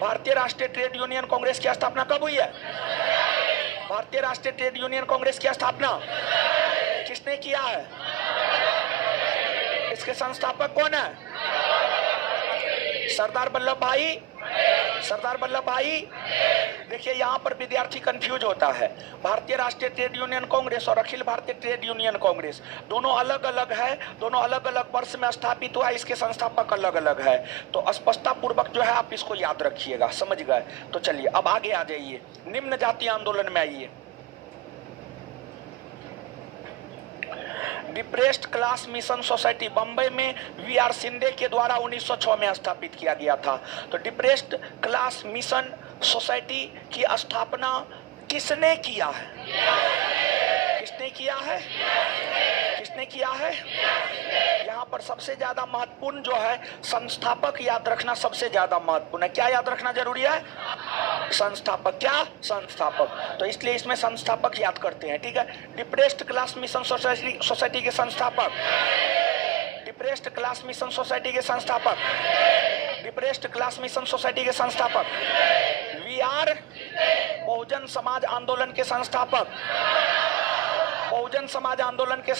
भारतीय राष्ट्रीय ट्रेड यूनियन कांग्रेस की स्थापना कब हुई है? भारतीय राष्ट्रीय ट्रेड यूनियन कांग्रेस की स्थापना किसने किया है? इसके संस्थापक कौन है? सरदार वल्लभ भाई। देखिए, यहाँ पर विद्यार्थी कंफ्यूज होता है। भारतीय राष्ट्रीय ट्रेड यूनियन कांग्रेस और अखिल भारतीय ट्रेड यूनियन कांग्रेस दोनों अलग अलग है, दोनों अलग अलग वर्ष में स्थापित हुआ, इसके संस्थापक अलग अलग है। तो स्पष्टता पूर्वक जो है आप इसको याद रखिएगा। समझ गए? तो चलिए अब आगे आ जाइए, निम्न जातीय आंदोलन में आइए। Depressed class mission society Bombay में वीआर शिंदे के द्वारा 1906 में स्थापित किया गया था। तो डिप्रेस्ड क्लास मिशन सोसाइटी की स्थापना किसने किया है? यहाँ पर सबसे ज्यादा महत्वपूर्ण जो है संस्थापक याद रखना सबसे ज्यादा महत्वपूर्ण है। क्या याद रखना जरूरी है? संस्थापक। क्या? संस्थापक। तो इसलिए इसमें संस्थापक याद करते हैं। ठीक है, डिप्रेस्ड क्लास मिशन सोसाइटी के संस्थापक, डिप्रेस्ड क्लास मिशन सोसाइटी के संस्थापक वीआर बहुजन समाज आंदोलन के संस्थापक, बहुजन समाज आंदोलन के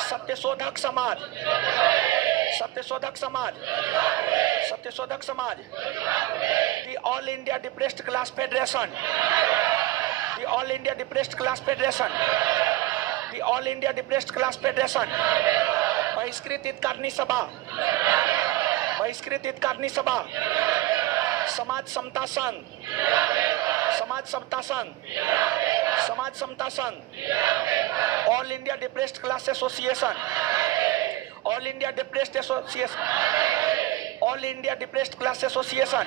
Satyashodhak Samaj, the all India depressed class federation, बहिष्कृत हितकारिणी सभा, समाज समता संघ, all India depressed class association, all India depressed class association,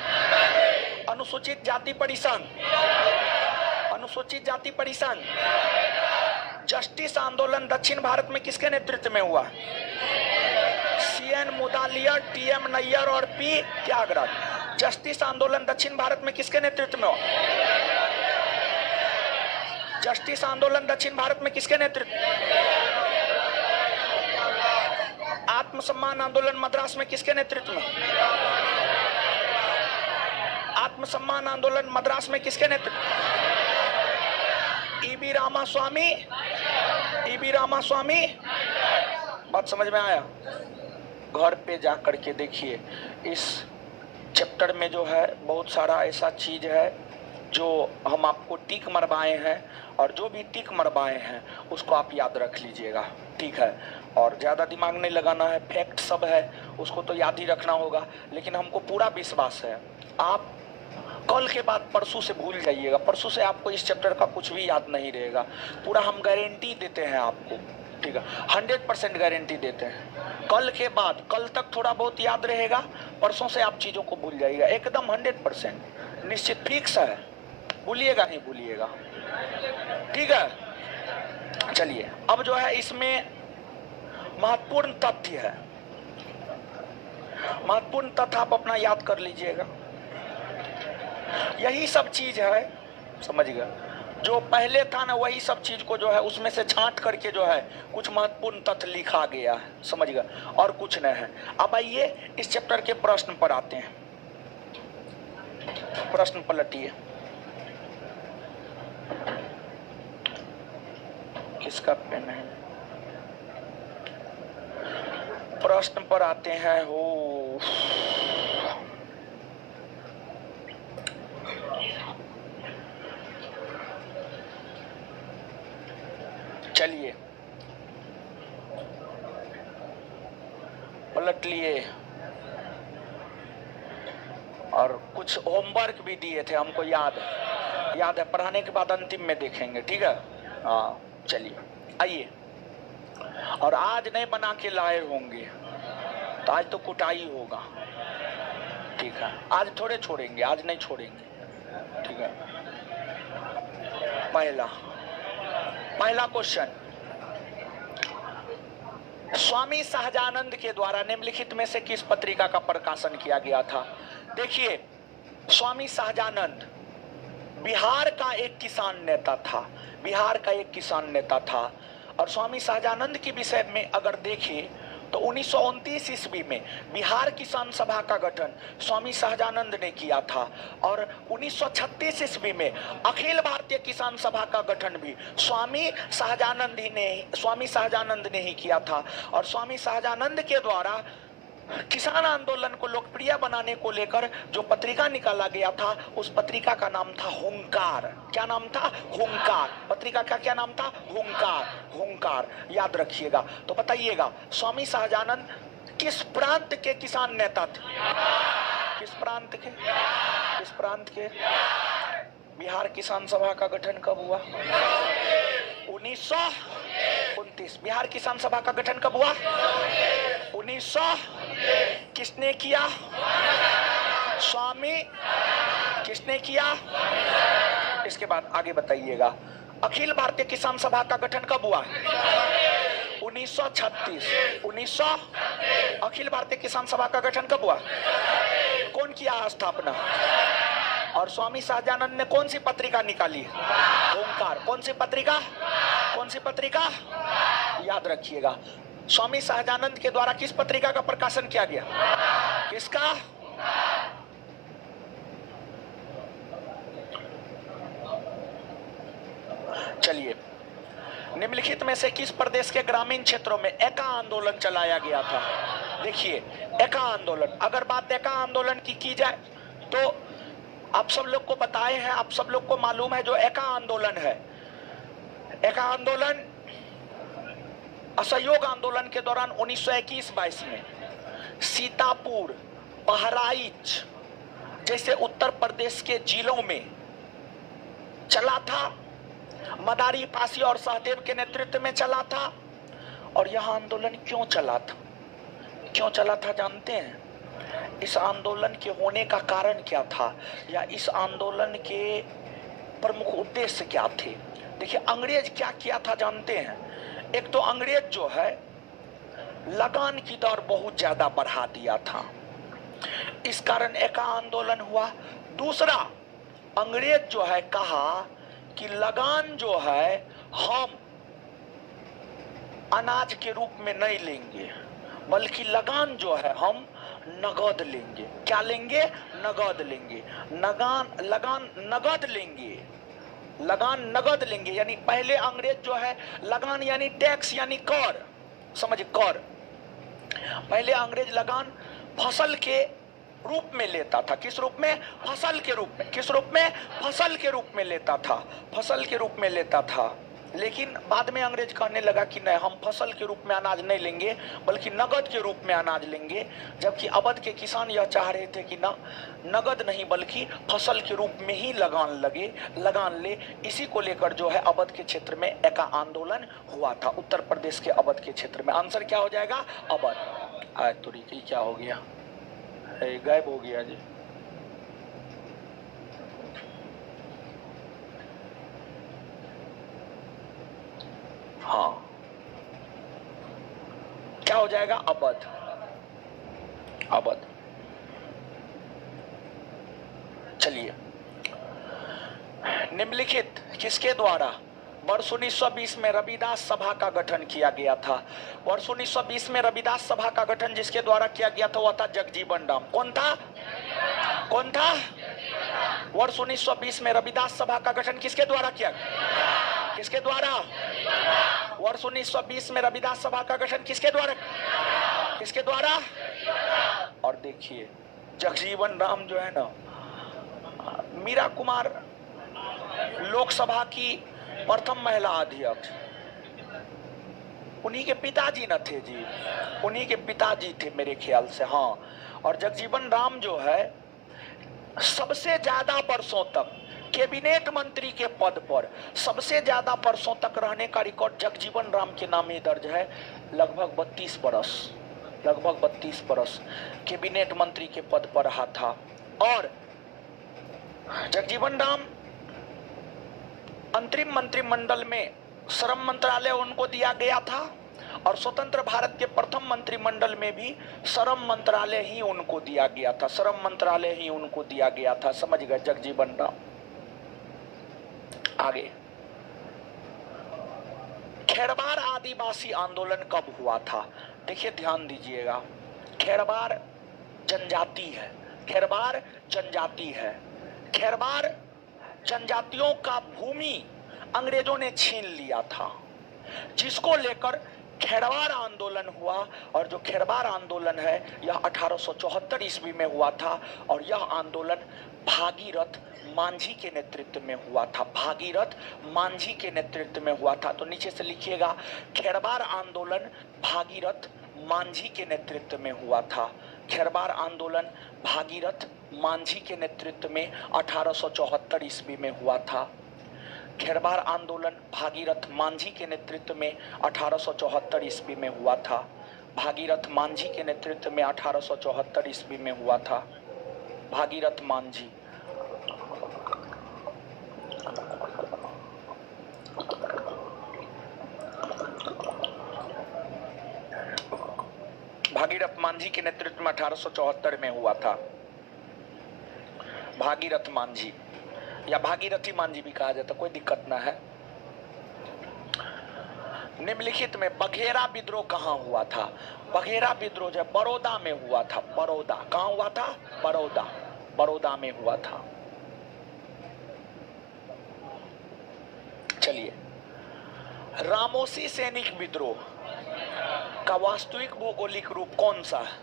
अनुसूचित जाति परिसंघ। जस्टिस आंदोलन दक्षिण भारत में किसके नेतृत्व में हुआ? सीएन मुदालियर, टीएम नैयर और पी त्यागराज। जस्टिस आंदोलन दक्षिण भारत में किसके नेतृत्व में हुआ? जस्टिस आंदोलन दक्षिण भारत में किसके नेतृत्व? आत्मसम्मान आंदोलन मद्रास में किसके नेतृत्व में? आत्मसम्मान आंदोलन मद्रास में किसके नेतृत्व? ईबी रामास्वामी। बात समझ में आया? घर पे जा करके देखिए, इस चैप्टर में जो है बहुत सारा ऐसा चीज है जो हम आपको टिक मरवाए हैं, और जो भी टिक मरवाए हैं उसको आप याद रख लीजिएगा। ठीक है, और ज़्यादा दिमाग नहीं लगाना है, फैक्ट सब है उसको तो याद ही रखना होगा। लेकिन हमको पूरा विश्वास है आप कल के बाद परसों से भूल जाइएगा, परसों से आपको इस चैप्टर का कुछ भी याद नहीं रहेगा। पूरा हम गारंटी देते हैं आपको। ठीक है, 100% गारंटी देते हैं। कल के बाद, कल तक थोड़ा बहुत याद रहेगा, परसों से आप चीज़ों को भूल जाइएगा। एकदम 100% निश्चित फिक्स है, भूलिएगा नहीं भूलिएगा। ठीक है, चलिए अब जो है इसमें महत्वपूर्ण तथ्य है, महत्वपूर्ण तथ्य आप अपना याद कर लीजिएगा। यही सब चीज है, समझ गए? जो पहले था ना वही सब चीज को जो है उसमें से छांट करके जो है कुछ महत्वपूर्ण तथ्य लिखा गया है, समझ गए, और कुछ नहीं है। अब आइए इस चैप्टर के प्रश्न पर आते हैं। प्रश्न पलटिए, किसका पेन है? प्रश्न पर आते हैं। हो चलिए पलट लिए, और कुछ होमवर्क भी दिए थे हमको, याद है, पढ़ाने के बाद अंतिम में देखेंगे, ठीक है? हाँ चलिए आइए। और आज नहीं बना के लाए होंगे तो आज तो कुटाई होगा, ठीक है? आज थोड़े छोड़ेंगे, आज नहीं छोड़ेंगे, ठीक है? पहला क्वेश्चन, स्वामी सहजानंद के द्वारा निम्नलिखित में से किस पत्रिका का प्रकाशन किया गया था? देखिए, स्वामी सहजानंद बिहार का एक किसान नेता था, और स्वामी सहजानंद के विषय में अगर देखें तो 1929 ईस्वी में बिहार किसान सभा का गठन स्वामी सहजानंद ने किया था, और 1936 ईस्वी में अखिल भारतीय किसान सभा का गठन भी स्वामी सहजानंद ने ही किया था। और स्वामी सहजानंद के द्वारा किसान आंदोलन को लोकप्रिय बनाने को लेकर जो पत्रिका निकाला गया था उस पत्रिका का नाम था हुंकार। क्या नाम था? हुंकार। पत्रिका का क्या नाम था? हुंकार। याद रखिएगा। तो बताइएगा, स्वामी सहजानंद किस प्रांत के किसान नेता थे? किस प्रांत के? बिहार किसान सभा का गठन कब हुआ? 1929। बिहार किसान सभा का गठन कब हुआ? 1900। किसने किया? स्वामी। किसने किया? इसके बाद आगे बताइएगा, अखिल भारतीय किसान सभा का गठन कब हुआ? 1936। अखिल भारतीय किसान सभा का गठन कब हुआ? कौन किया स्थापना? और स्वामी सहजानंद ने कौन सी पत्रिका निकाली? ओंकार। कौन सी पत्रिका? याद रखिएगा। स्वामी सहजानंद के द्वारा किस पत्रिका का प्रकाशन किया गया? किसका? चलिए, निम्नलिखित में से किस प्रदेश के ग्रामीण क्षेत्रों में एका आंदोलन चलाया गया था? देखिए, एका आंदोलन, अगर बात एका आंदोलन की जाए तो आप सब लोग को बताए हैं, आप सब लोग को मालूम है जो एका आंदोलन है। एका आंदोलन असहयोग आंदोलन के दौरान 1921-22 में सीतापुर, बहराइच जैसे उत्तर प्रदेश के जिलों में चला था। मदारी, पासी और सहदेव के नेतृत्व में चला था। और यह आंदोलन क्यों चला था जानते हैं? इस आंदोलन के होने का कारण क्या था, या इस आंदोलन के प्रमुख उद्देश्य क्या थे? देखिए, अंग्रेज क्या किया था जानते हैं? एक तो अंग्रेज जो है लगान की दर बहुत ज्यादा बढ़ा दिया था, इस कारण एका आंदोलन हुआ। दूसरा, अंग्रेज जो है कहा कि लगान जो है हम अनाज के रूप में नहीं लेंगे, बल्कि लगान जो है हम नगद लेंगे। क्या लेंगे? नगद लेंगे। लगान नगद लेंगे। यानी पहले अंग्रेज जो है लगान यानी टैक्स यानी कर, समझ, कर। पहले अंग्रेज लगान फसल के रूप में लेता था। किस रूप में? फसल के रूप में। किस रूप में? फसल के रूप में लेता था। लेकिन बाद में अंग्रेज कहने लगा कि नहीं, हम फसल के रूप में अनाज नहीं लेंगे, बल्कि नगद के रूप में अनाज लेंगे। जबकि अवध के किसान यह चाह रहे थे कि ना, नगद नहीं बल्कि फसल के रूप में ही लगान ले। इसी को लेकर जो है अवध के क्षेत्र में एका आंदोलन हुआ था, उत्तर प्रदेश के अवध के क्षेत्र में। आंसर क्या हो जाएगा? अवध। आज तो क्या हो गया, गायब हो गया जी। हाँ, क्या हो जाएगा? अवध। चलिए, निम्नलिखित किसके द्वारा वर्ष 1920 में रविदास सभा का गठन किया गया था? वर्ष 1920 में रविदास सभा का गठन जिसके द्वारा किया गया था वह था जगजीवन राम। कौन था? कौन था? वर्ष 1920 में रविदास सभा का गठन किसके द्वारा किया गया? किसके द्वारा? वर्ष 1920 में रविदास सभा का गठन किसके द्वारा? किसके द्वारा? और देखिए जगजीवन राम जो है ना, मीरा कुमार लोकसभा की प्रथम महिला अध्यक्ष, उन्हीं के पिताजी न थे जी, उन्हीं के पिताजी थे मेरे ख्याल से। हाँ, और जगजीवन राम जो है सबसे ज्यादा वर्षों तक कैबिनेट मंत्री के पद पर सबसे ज्यादा वर्षों तक रहने का रिकॉर्ड जगजीवन राम के नाम ही दर्ज है। लगभग 32 बरस, लगभग 32 बरस कैबिनेट मंत्री के पद पर रहा था। और जगजीवन राम अंतरिम मंत्रिमंडल में श्रम मंत्रालय उनको दिया गया था और स्वतंत्र भारत के प्रथम मंत्रिमंडल में भी श्रम मंत्रालय ही उनको दिया गया था, श्रम मंत्रालय ही उनको दिया गया था। समझ गए जगजीवन राम। आगे, खेरवार आदिवासी आंदोलन कब हुआ था? देखिए ध्यान दीजिएगा, खेरवार जनजाति है, खेरवार जनजाति है। खेरवार जनजातियों का भूमि अंग्रेजों ने छीन लिया था, जिसको लेकर खेरवार आंदोलन हुआ। और जो खेरवार आंदोलन है यह 1874 ईस्वी में हुआ था और यह आंदोलन भागीरथ मांझी के नेतृत्व में हुआ था, भागीरथ मांझी के नेतृत्व में हुआ था। तो नीचे से लिखिएगा, खेरवार आंदोलन भागीरथ मांझी के नेतृत्व में हुआ था। खेरवार आंदोलन भागीरथ मांझी के नेतृत्व में 1874 ईस्वी में हुआ था। खेरवार आंदोलन भागीरथ मांझी के नेतृत्व में 1874 ईस्वी में हुआ था। भागीरथ मांझी के नेतृत्व में 1874 ईस्वी में हुआ था। भागीरथ मांझी, भागीरथ मांझी के नेतृत्व में 1874 में हुआ था। भागीरथ मांझी या भागीरथी मांझी भी कहा जाता, कोई दिक्कत ना है। निम्नलिखित में बघेरा विद्रोह कहाँ हुआ था? बघेरा विद्रोह जो बड़ौदा में हुआ था। बड़ौदा कहाँ हुआ था? बड़ौदा, बड़ौदा में हुआ था। चलिए, रामोसी सैनिक विद्रोह का वास्तविक भौगोलिक रूप कौन सा है?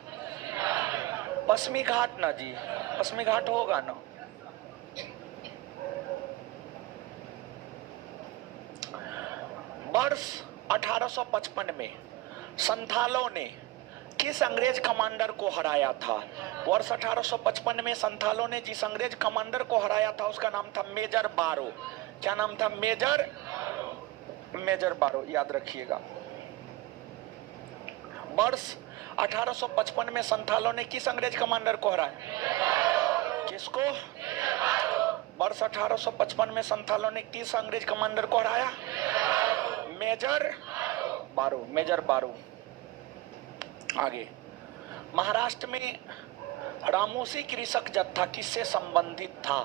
पश्चिमी घाट ना जी, पश्चिमी घाट होगा ना। वर्ष 1855 में संथालों ने किस अंग्रेज कमांडर को हराया था? वर्ष 1855 में संथालों ने जिस अंग्रेज कमांडर को हराया था उसका नाम था मेजर बारो। क्या नाम था? मेजर बारो, याद रखिएगा। वर्ष 1855 में संथालों ने किस अंग्रेज कमांडर को हराया? किसको? वर्ष 1855 में संथालों ने किस अंग्रेज कमांडर को हराया? मेजर बारो, मेजर बारो। आगे, महाराष्ट्र में रामोसी कृषक जत्था किससे संबंधित था?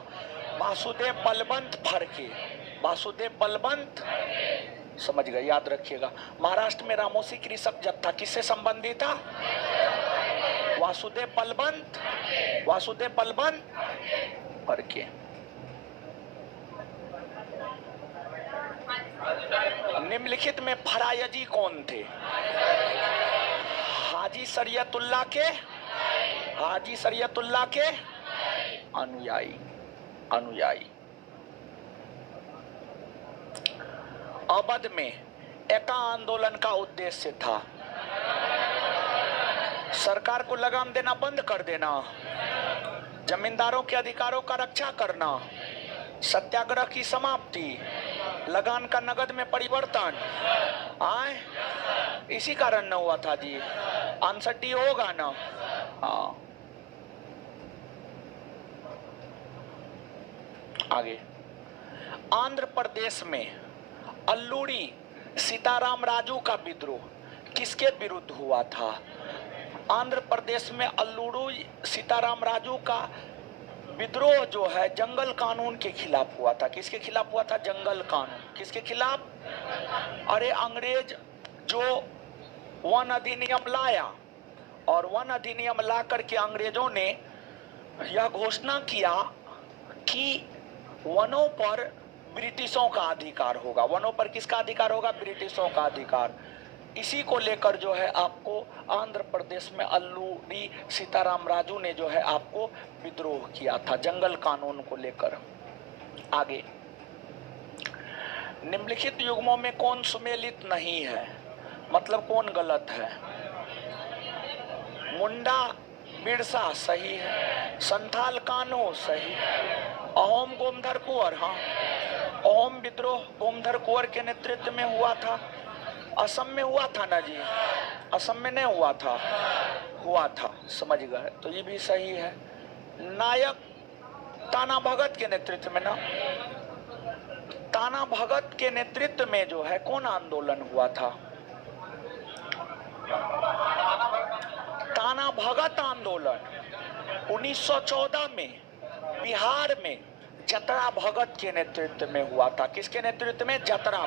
वासुदेव बलवंत फड़के, वासुदेव बलवंत, समझ गए, याद रखिएगा। महाराष्ट्र में रामोसी कृषक जत्था किससे संबंधित था? वासुदेव बलवंत, वासुदेव बलवंत फड़के। निम्नलिखित में फरायजी कौन थे? हाजी शरीयतुल्लाह के, हाजी शरीयतुल्लाह के अनुयायी, अनुयायी। अवध में एका आंदोलन का उद्देश्य था सरकार को लगाम देना बंद कर देना, जमींदारों के अधिकारों का रक्षा करना, सत्याग्रह की समाप्ति, लगान का नगद में परिवर्तन। आए, इसी कारण न हुआ था जी। आंसर डी होगा ना। हाँ, आगे, आंध्र प्रदेश में अल्लूरी सीताराम राजू का विद्रोह किसके विरुद्ध हुआ था? आंध्र प्रदेश में अल्लूरी सीताराम राजू का विद्रोह जो है जंगल कानून के खिलाफ हुआ था। किसके खिलाफ हुआ था? जंगल कानून। किसके खिलाफ? अरे अंग्रेज जो वन अधिनियम लाया, और वन अधिनियम ला करके अंग्रेजों ने यह घोषणा किया कि वनों पर ब्रिटिशों का अधिकार होगा। वनों पर किसका अधिकार होगा? ब्रिटिशों का अधिकार। इसी को लेकर जो है आपको आंध्र प्रदेश में अल्लूरी सीताराम राजू ने जो है आपको विद्रोह किया था जंगल कानून को लेकर। आगे, निम्नलिखित युग्मों में कौन सुमेलित नहीं है? मतलब कौन गलत है? मुंडा बिरसा सही है, संथाल कान्हो सही, अहोम गोमधर कुंवर, हाँ अहोम विद्रोह गोमधर कुंवर के नेतृत्व में हुआ था। असम में हुआ था ना जी? असम में नहीं हुआ था? हुआ था, समझ गए, तो ये भी सही है। नायक ताना भगत के नेतृत्व में ना, ताना भगत के नेतृत्व में जो है कौन आंदोलन हुआ था? ताना भगत आंदोलन 1914 में बिहार में जतरा भगत के नेतृत्व में हुआ था। किसके नेतृत्व में? जतरा।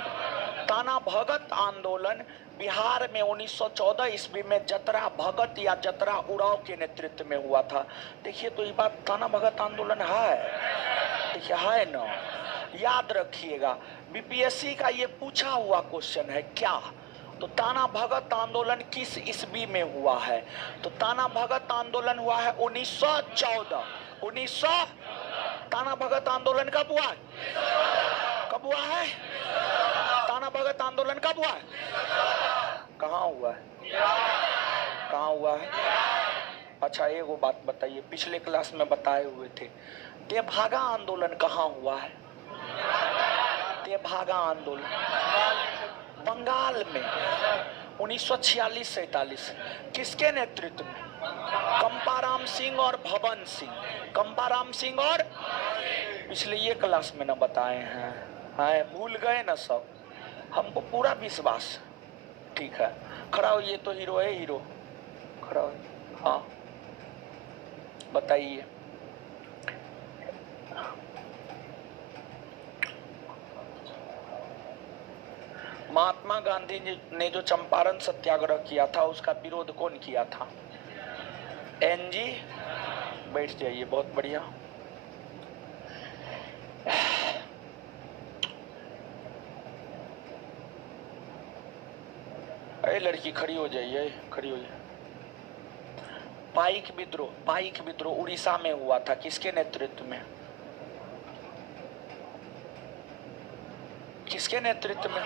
ताना भगत आंदोलन बिहार में 1914 ईस्वी में जतरा भगत या जतरा उराव के नेतृत्व में हुआ था। देखिए तो ये बात, ताना भगत आंदोलन है, देखिए है ना, याद रखिएगा। बीपीएससी का ये पूछा हुआ क्वेश्चन है क्या? तो ताना भगत आंदोलन किस ईस्वी में हुआ है? तो ताना भगत आंदोलन हुआ है 1914। 1900 ताना भगत आंदोलन कब हुआ है? कब हुआ है? ताना भगत आंदोलन कब हुआ है? कहाँ हुआ है? कहाँ हुआ है? अच्छा एक वो बात बताइए, पिछले क्लास में बताए हुए थे, तेभागा आंदोलन कहाँ हुआ है? तेभागा आंदोलन बंगाल में 1946-47। किसके नेतृत्व में? कंपाराम सिंह और भवन सिंह। कंपाराम सिंह और, पिछले ये क्लास में न बताए हैं, भूल गए ना सब? हमको पूरा विश्वास। ठीक है, खड़ा हो, ये तो हीरो है, हीरो खड़ा हो। हाँ बताइए। महात्मा गांधी ने जो चंपारण सत्याग्रह किया था उसका विरोध कौन किया था? एनजी, बैठ जाइए, बहुत बढ़िया। अरे लड़की खड़ी हो जाइए, खड़ी हो जाइए। पाइक विद्रोह, पाइक विद्रोह उड़ीसा में हुआ था, किसके नेतृत्व में? किसके नेतृत्व में?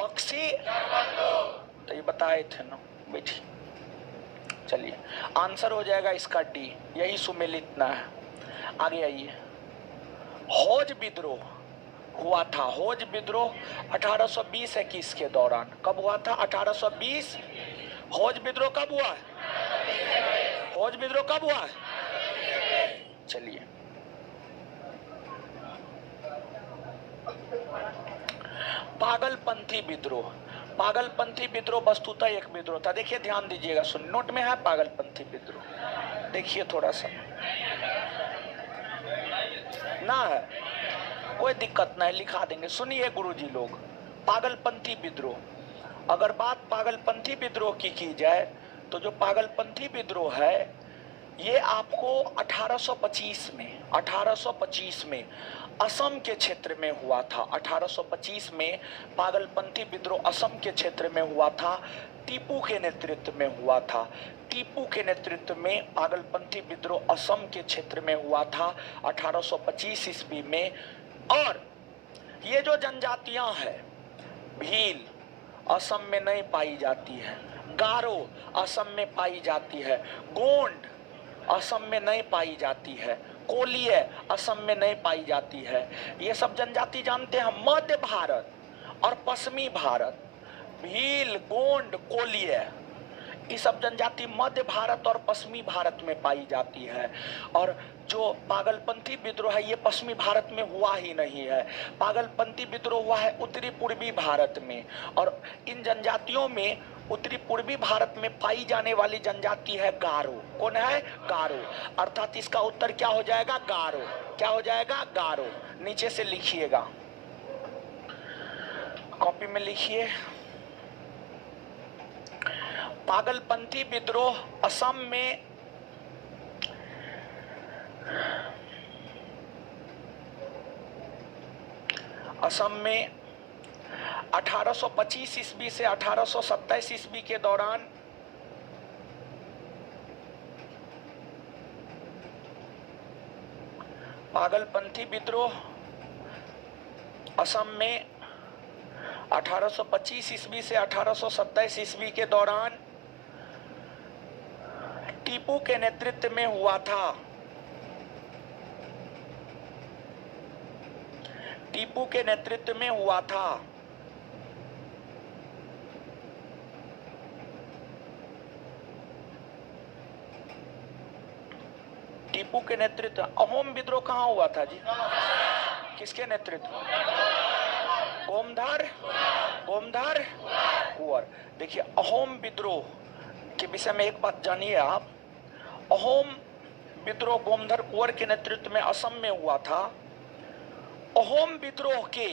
बक्सी, तो ये बताए थे ना, बैठी। चलिए आंसर हो जाएगा इसका डी, यही सुमेलित ना है। आगे आइए। हौज विद्रोह हुआ था, हौज विद्रोह 1820-21 के दौरान। कब हुआ था? 1820। हौज विद्रोह कब हुआ है? हौज विद्रोह कब हुआ है? चलिए पागलपंथी विद्रोह, पागलपंथी विद्रोह वस्तुतः एक विद्रोह था। देखिए ध्यान दीजिएगा, सुन, नोट में है पागलपंथी विद्रोह, देखिए थोड़ा सा ना है, कोई दिक्कत नहीं, लिखा देंगे। सुनिए गुरुजी लोग, पागलपंथी विद्रोह, अगर बात पागलपंथी विद्रोह की जाए तो जो पागलपंथी विद्रोह है ये आपको 1825 में असम के क्षेत्र में हुआ था। 1825 में पागलपंथी विद्रोह असम के क्षेत्र में हुआ था, टीपू के नेतृत्व में हुआ था। टीपू के नेतृत्व में पागलपंथी विद्रोह असम के क्षेत्र में हुआ था 1825 ईस्वी में। और ये जो जनजातियां हैं, भील असम में नहीं पाई जाती है, गारो असम में पाई जाती है, गोंड असम में नहीं पाई जाती है, कोलिय असम में नहीं पाई जाती है। ये सब जनजाति जानते हैं मध्य भारत और पश्चिमी भारत, भील, गोंड, कोलिय, ये सब जनजाति मध्य भारत और पश्चिमी भारत में पाई जाती है। और जो पागलपंथी विद्रोह है ये पश्चिमी भारत में हुआ ही नहीं है, पागलपंथी विद्रोह हुआ है उत्तरी पूर्वी भारत में। और इन जनजातियों में उत्तरी पूर्वी भारत में पाई जाने वाली जनजाति है गारो। कौन है? गारो। अर्थात इसका उत्तर क्या हो जाएगा? गारो। क्या हो जाएगा? गारो। नीचे से लिखिएगा, कॉपी में लिखिए। पागलपंथी विद्रोह असम में असम में 1825 ईस्वी से 1827 ईस्वी के दौरान पागलपंथी विद्रोह असम में 1825 ईस्वी से 1827 ईस्वी के दौरान टीपू के नेतृत्व में हुआ था। टीपू के नेतृत्व में हुआ था। टीपू के नेतृत्व। अहोम विद्रोह कहां हुआ था जी? किसके नेतृत्व? गोमधार कुंवर। देखिए, अहोम विद्रोह के विषय में एक बात जानिए आप। अहोम विद्रोह गोमधार कुंवर के नेतृत्व में असम में हुआ था। अहोम विद्रोह के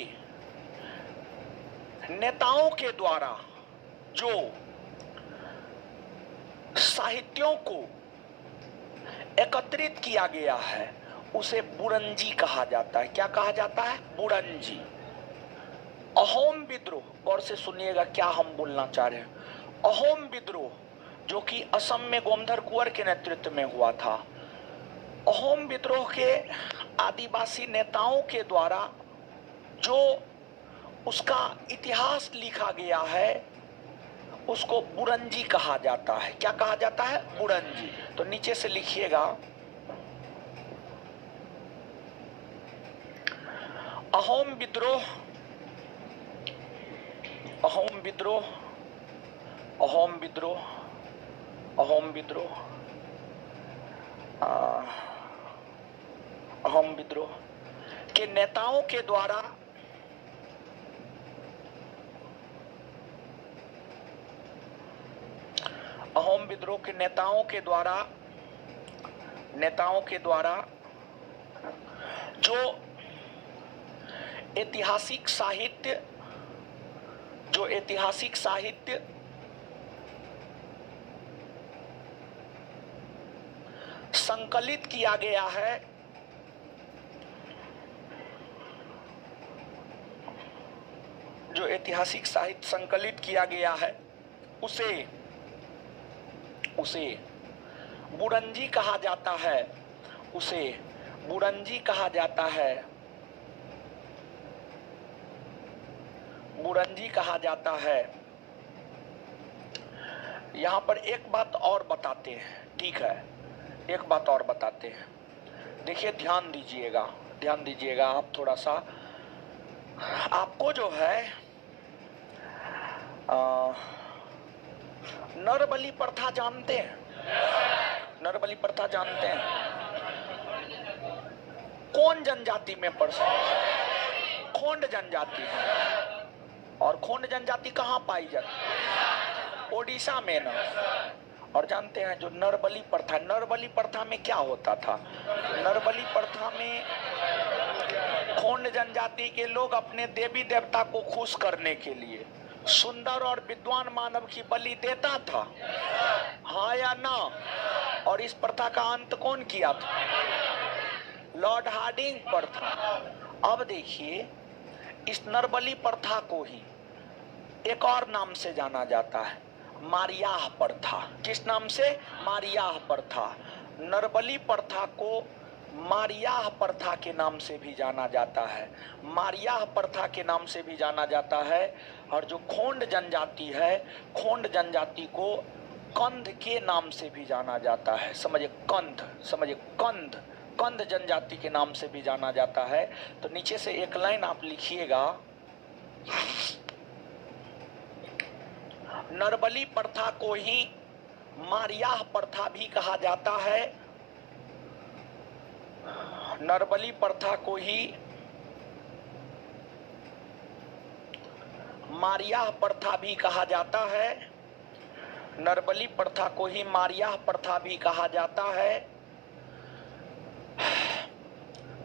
नेताओं के द्वारा जो साहित्यों को एकत्रित किया गया है उसे बुरंजी कहा जाता है। क्या कहा जाता है? बुरंजी। अहोम विद्रोह, गौर से सुनिएगा क्या हम बोलना चाह रहे हैं। अहोम विद्रोह जो कि असम में गोमधार कुंवर के नेतृत्व में हुआ था, अहोम विद्रोह के आदिवासी नेताओं के द्वारा जो उसका इतिहास लिखा गया है उसको बुरंजी कहा जाता है। क्या कहा जाता है? बुरंजी। तो नीचे से लिखिएगा, अहोम विद्रोह, अहोम विद्रोह, अहोम विद्रोह, अहोम विद्रोह, अहोम विद्रोह के नेताओं के द्वारा अहोम विद्रोह के नेताओं के द्वारा जो ऐतिहासिक साहित्य संकलित किया गया है, जो ऐतिहासिक साहित्य संकलित किया गया है उसे बुरंजी कहा जाता है। उसे बुरंजी कहा जाता है। बुरंजी कहा जाता है। यहां पर एक बात और बताते हैं, ठीक है, एक बात और बताते हैं। देखिए, ध्यान दीजिएगा आप थोड़ा सा। आपको जो है नरबली प्रथा जानते हैं? नरबली प्रथा जानते हैं? कौन जनजाति में पड़ सकता है? खोंड जनजाति में। और खोंड जनजाति कहाँ पाई जाती है? ओडिशा में ना। और जानते हैं जो नरबली प्रथा में क्या होता था? नरबली प्रथा में खोंड जनजाति के लोग अपने देवी देवता को खुश करने के लिए सुंदर और विद्वान मानव की बलि देता था, हाँ या ना? और इस प्रथा का अंत कौन किया था? लॉर्ड हार्डिंग प्रथा। अब देखिए, इस नरबली प्रथा को ही एक और नाम से जाना जाता है, मारियाह प्रथा। किस नाम से? मारियाह प्रथा। नरबली प्रथा को मारियाह प्रथा के नाम से भी जाना जाता है, मारियाह प्रथा के नाम से भी जाना जाता है। और जो खोंड जनजाति है, खोंड जनजाति को कंध के नाम से भी जाना जाता है। समझिए, कंध जनजाति के नाम से भी जाना जाता है। तो नीचे से एक लाइन आप लिखिएगा, नरबली प्रथा को ही मारियाह प्रथा भी कहा जाता है। नरबली प्रथा को ही मारियाह प्रथा भी कहा जाता है। नरबली प्रथा को ही मारिया प्रथा भी कहा जाता है।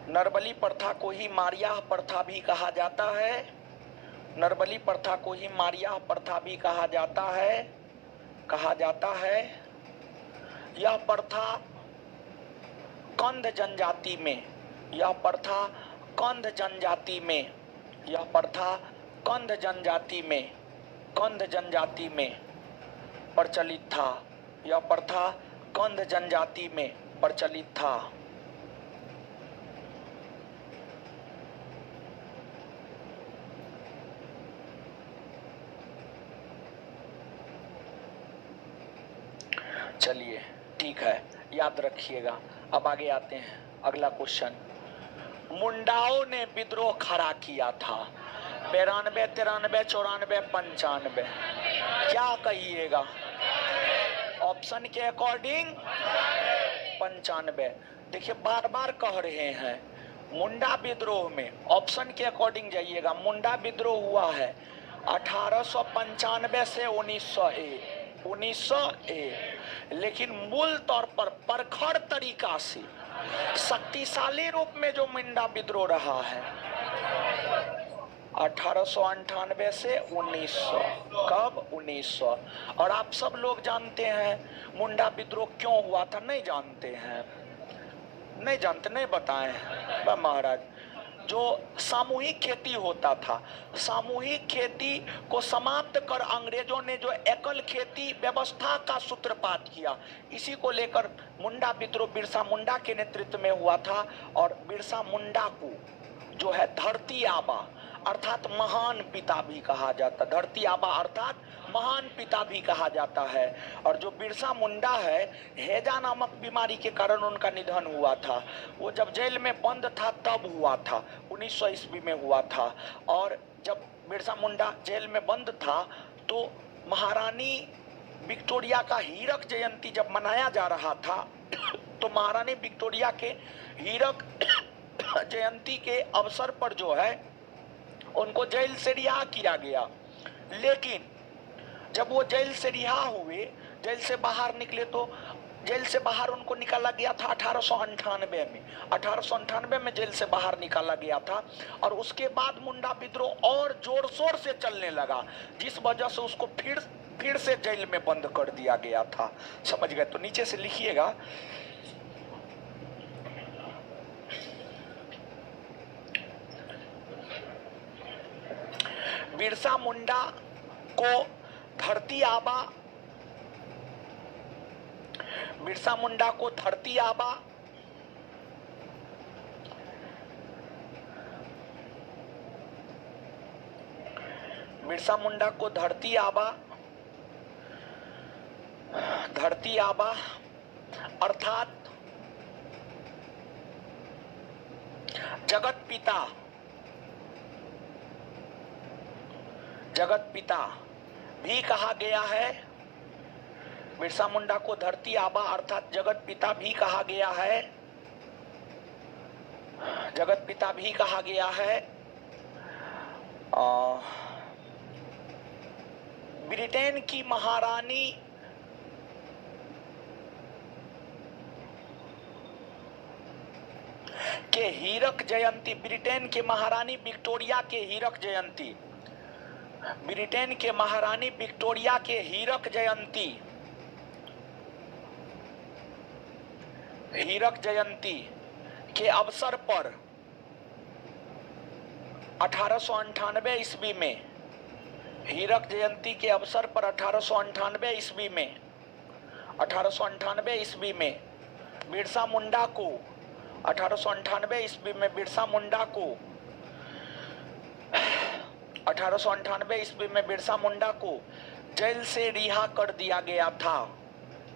नरबली प्रथा को ही मारिया प्रथा भी कहा जाता है। नरबली प्रथा को ही मारिया प्रथा भी कहा जाता है। यह प्रथा कंध जनजाति में, यह प्रथा कंध जनजाति में, यह प्रथा कंध जनजाति में प्रचलित था। यह प्रथा कंध जनजाति में प्रचलित था। चलिए ठीक है, याद रखिएगा। अब आगे आते हैं, अगला क्वेश्चन। मुंडाओं ने विद्रोह खड़ा किया था 92, 93, 94, 95। क्या कहिएगा? ऑप्शन के अकॉर्डिंग 95। देखिए बार बार कह रहे हैं मुंडा विद्रोह में, ऑप्शन के अकॉर्डिंग जाइएगा। मुंडा विद्रोह हुआ है 1895 से 1901, लेकिन मूल तौर पर प्रखर तरीका से शक्तिशाली रूप में जो मुंडा विद्रोह रहा है 1898 से 1900। कब? 1900। और आप सब लोग जानते हैं मुंडा विद्रोह क्यों हुआ था? नहीं जानते हैं? नहीं जानते, नहीं बताएं महाराज। जो सामूहिक खेती होता था, सामूहिक खेती को समाप्त कर अंग्रेजों ने जो एकल खेती व्यवस्था का सूत्रपात किया, इसी को लेकर मुंडा विद्रोह बिरसा मुंडा के नेतृत्व में हुआ था। और बिरसा मुंडा को जो है धरती आबा अर्थात महान पिता भी कहा जाता, धरती आबा अर्थात महान पिता भी कहा जाता है। और जो बिरसा मुंडा है, हैजा नामक बीमारी के कारण उनका निधन हुआ था। वो जब जेल में बंद था तब हुआ था, 1900 ईस्वी में हुआ था। और जब बिरसा मुंडा जेल में बंद था तो महारानी विक्टोरिया का हीरक जयंती जब मनाया जा रहा था तो महारानी विक्टोरिया के हीरक जयंती के अवसर पर जो है उनको जेल से रिहा किया गया। लेकिन जब वो जेल से रिहा हुए, जेल से बाहर निकले, तो जेल से बाहर उनको निकाला गया था 1898 में। 1898 में जेल से बाहर निकाला गया था। और उसके बाद मुंडा विद्रोह और जोर शोर से चलने लगा, जिस वजह से उसको फिर से जेल में बंद कर दिया गया था। समझ गए? तो नीचे से लिखिएगा, बिरसा मुंडा को धरती आबा, बिरसा मुंडा को धरती आबा, बिरसा मुंडा को धरती आबा अर्थात जगत पिता भी कहा गया है। बिरसा मुंडा को धरती आबा अर्थात जगत पिता भी कहा गया है, जगत पिता भी कहा गया है। ब्रिटेन की महारानी के हीरक जयंती, ब्रिटेन के महारानी विक्टोरिया के हीरक जयंती, ब्रिटेन के महारानी विक्टोरिया के हीरक जयंती के अवसर पर 1898 ईस्वी में, हीरक जयंती के अवसर पर 1898 ईस्वी में बिरसा मुंडा को 1898 ईस्वी में बिरसा मुंडा को 1898 ईस्वी में बिरसा मुंडा को जेल से रिहा कर दिया गया था।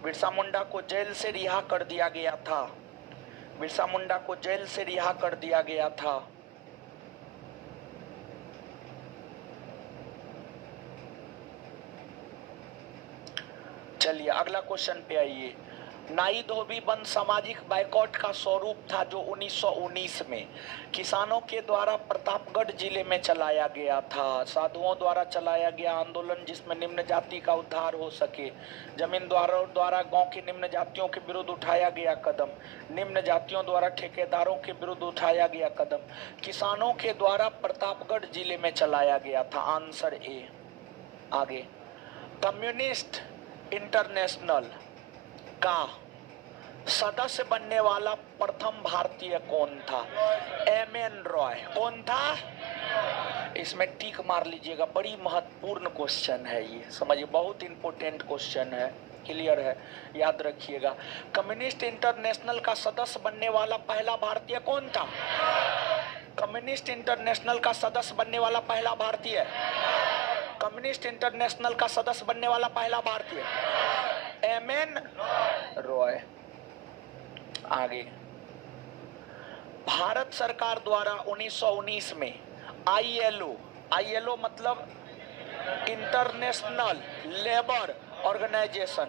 बिरसा मुंडा को जेल से रिहा कर दिया गया था। बिरसा मुंडा को जेल से रिहा कर दिया गया था। चलिए अगला क्वेश्चन पे आइए। नाई धोबी बंद सामाजिक बाइकॉट का स्वरूप था जो 1919 में किसानों के द्वारा प्रतापगढ़ जिले में चलाया गया था। साधुओं द्वारा चलाया गया आंदोलन जिसमें निम्न जाति का उद्धार हो सके। जमींदारों द्वारा गांव की निम्न जातियों के विरुद्ध उठाया गया कदम। निम्न जातियों द्वारा ठेकेदारों के विरुद्ध उठाया गया कदम। किसानों के द्वारा प्रतापगढ़ जिले में चलाया गया था। Answer A. आगे, कम्युनिस्ट इंटरनेशनल का सदस्य बनने वाला प्रथम भारतीय कौन था? एम.एन. रॉय। कौन था? इसमें टिक मार लीजिएगा, बड़ी महत्वपूर्ण क्वेश्चन है ये, समझिए, बहुत इंपॉर्टेंट क्वेश्चन है, क्लियर है, याद रखिएगा। कम्युनिस्ट इंटरनेशनल का सदस्य बनने वाला पहला भारतीय कौन था? कम्युनिस्ट इंटरनेशनल का सदस्य बनने वाला पहला भारतीय, कम्युनिस्ट इंटरनेशनल का सदस्य बनने वाला पहला भारतीय एम.एन. रॉय। आगे, भारत सरकार द्वारा 1919 में आईएलओ मतलब इंटरनेशनल लेबर ऑर्गेनाइजेशन,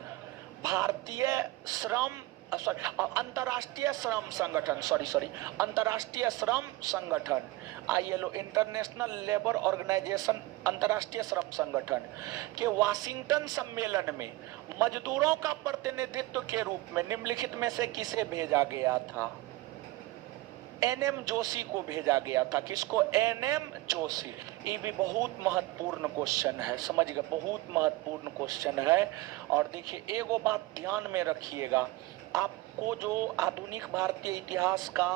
भारतीय श्रम अंतर्राष्ट्रीय श्रम संगठन, अंतर्राष्ट्रीय श्रम संगठन, आईएलओ इंटरनेशनल लेबर ऑर्गेनाइजेशन, अंतर्राष्ट्रीय श्रम संगठन के वाशिंगटन सम्मेलन में मजदूरों का प्रतिनिधित्व के रूप में निम्नलिखित में से किसे भेजा गया था? एन.एम. जोशी को भेजा गया था। किसको? एन.एम. जोशी। ये भी बहुत महत्वपूर्ण क्वेश्चन है, समझ गए, बहुत महत्वपूर्ण क्वेश्चन है। और देखिए, एगो बात ध्यान में रखिएगा, आपको जो आधुनिक भारतीय इतिहास का